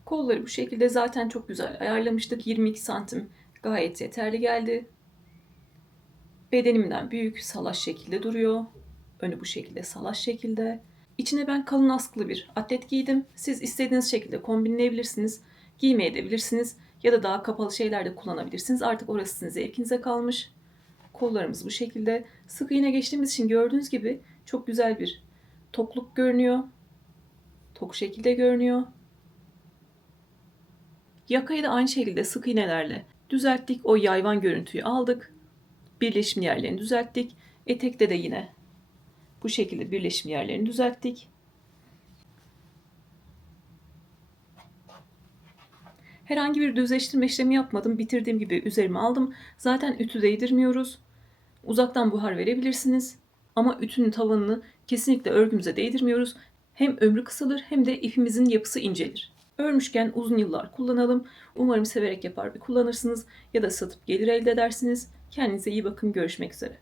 Kolları bu şekilde zaten çok güzel ayarlamıştık. 22 santim gayet yeterli geldi. Bedenimden büyük, salaş şekilde duruyor. Önü bu şekilde, salaş şekilde. İçine ben kalın askılı bir atlet giydim. Siz istediğiniz şekilde kombinleyebilirsiniz. Giymeyebilirsiniz ya da daha kapalı şeyler de kullanabilirsiniz. Artık orası sizin zevkinize kalmış. Kollarımız bu şekilde. Sık iğne geçtiğimiz için gördüğünüz gibi çok güzel bir tokluk görünüyor. Tok şekilde görünüyor. Yakayı da aynı şekilde sık iğnelerle düzelttik. O yayvan görüntüyü aldık. Birleşim yerlerini düzelttik. Etekte de yine bu şekilde birleşim yerlerini düzelttik. Herhangi bir düzleştirme işlemi yapmadım. Bitirdiğim gibi üzerime aldım. Zaten ütü değdirmiyoruz. Uzaktan buhar verebilirsiniz. Ama ütünün tavanını kesinlikle örgümüze değdirmiyoruz. Hem ömrü kısalır hem de ipimizin yapısı incelir. Örmüşken uzun yıllar kullanalım. Umarım severek yapar ve kullanırsınız ya da satıp gelir elde edersiniz. Kendinize iyi bakın. Görüşmek üzere.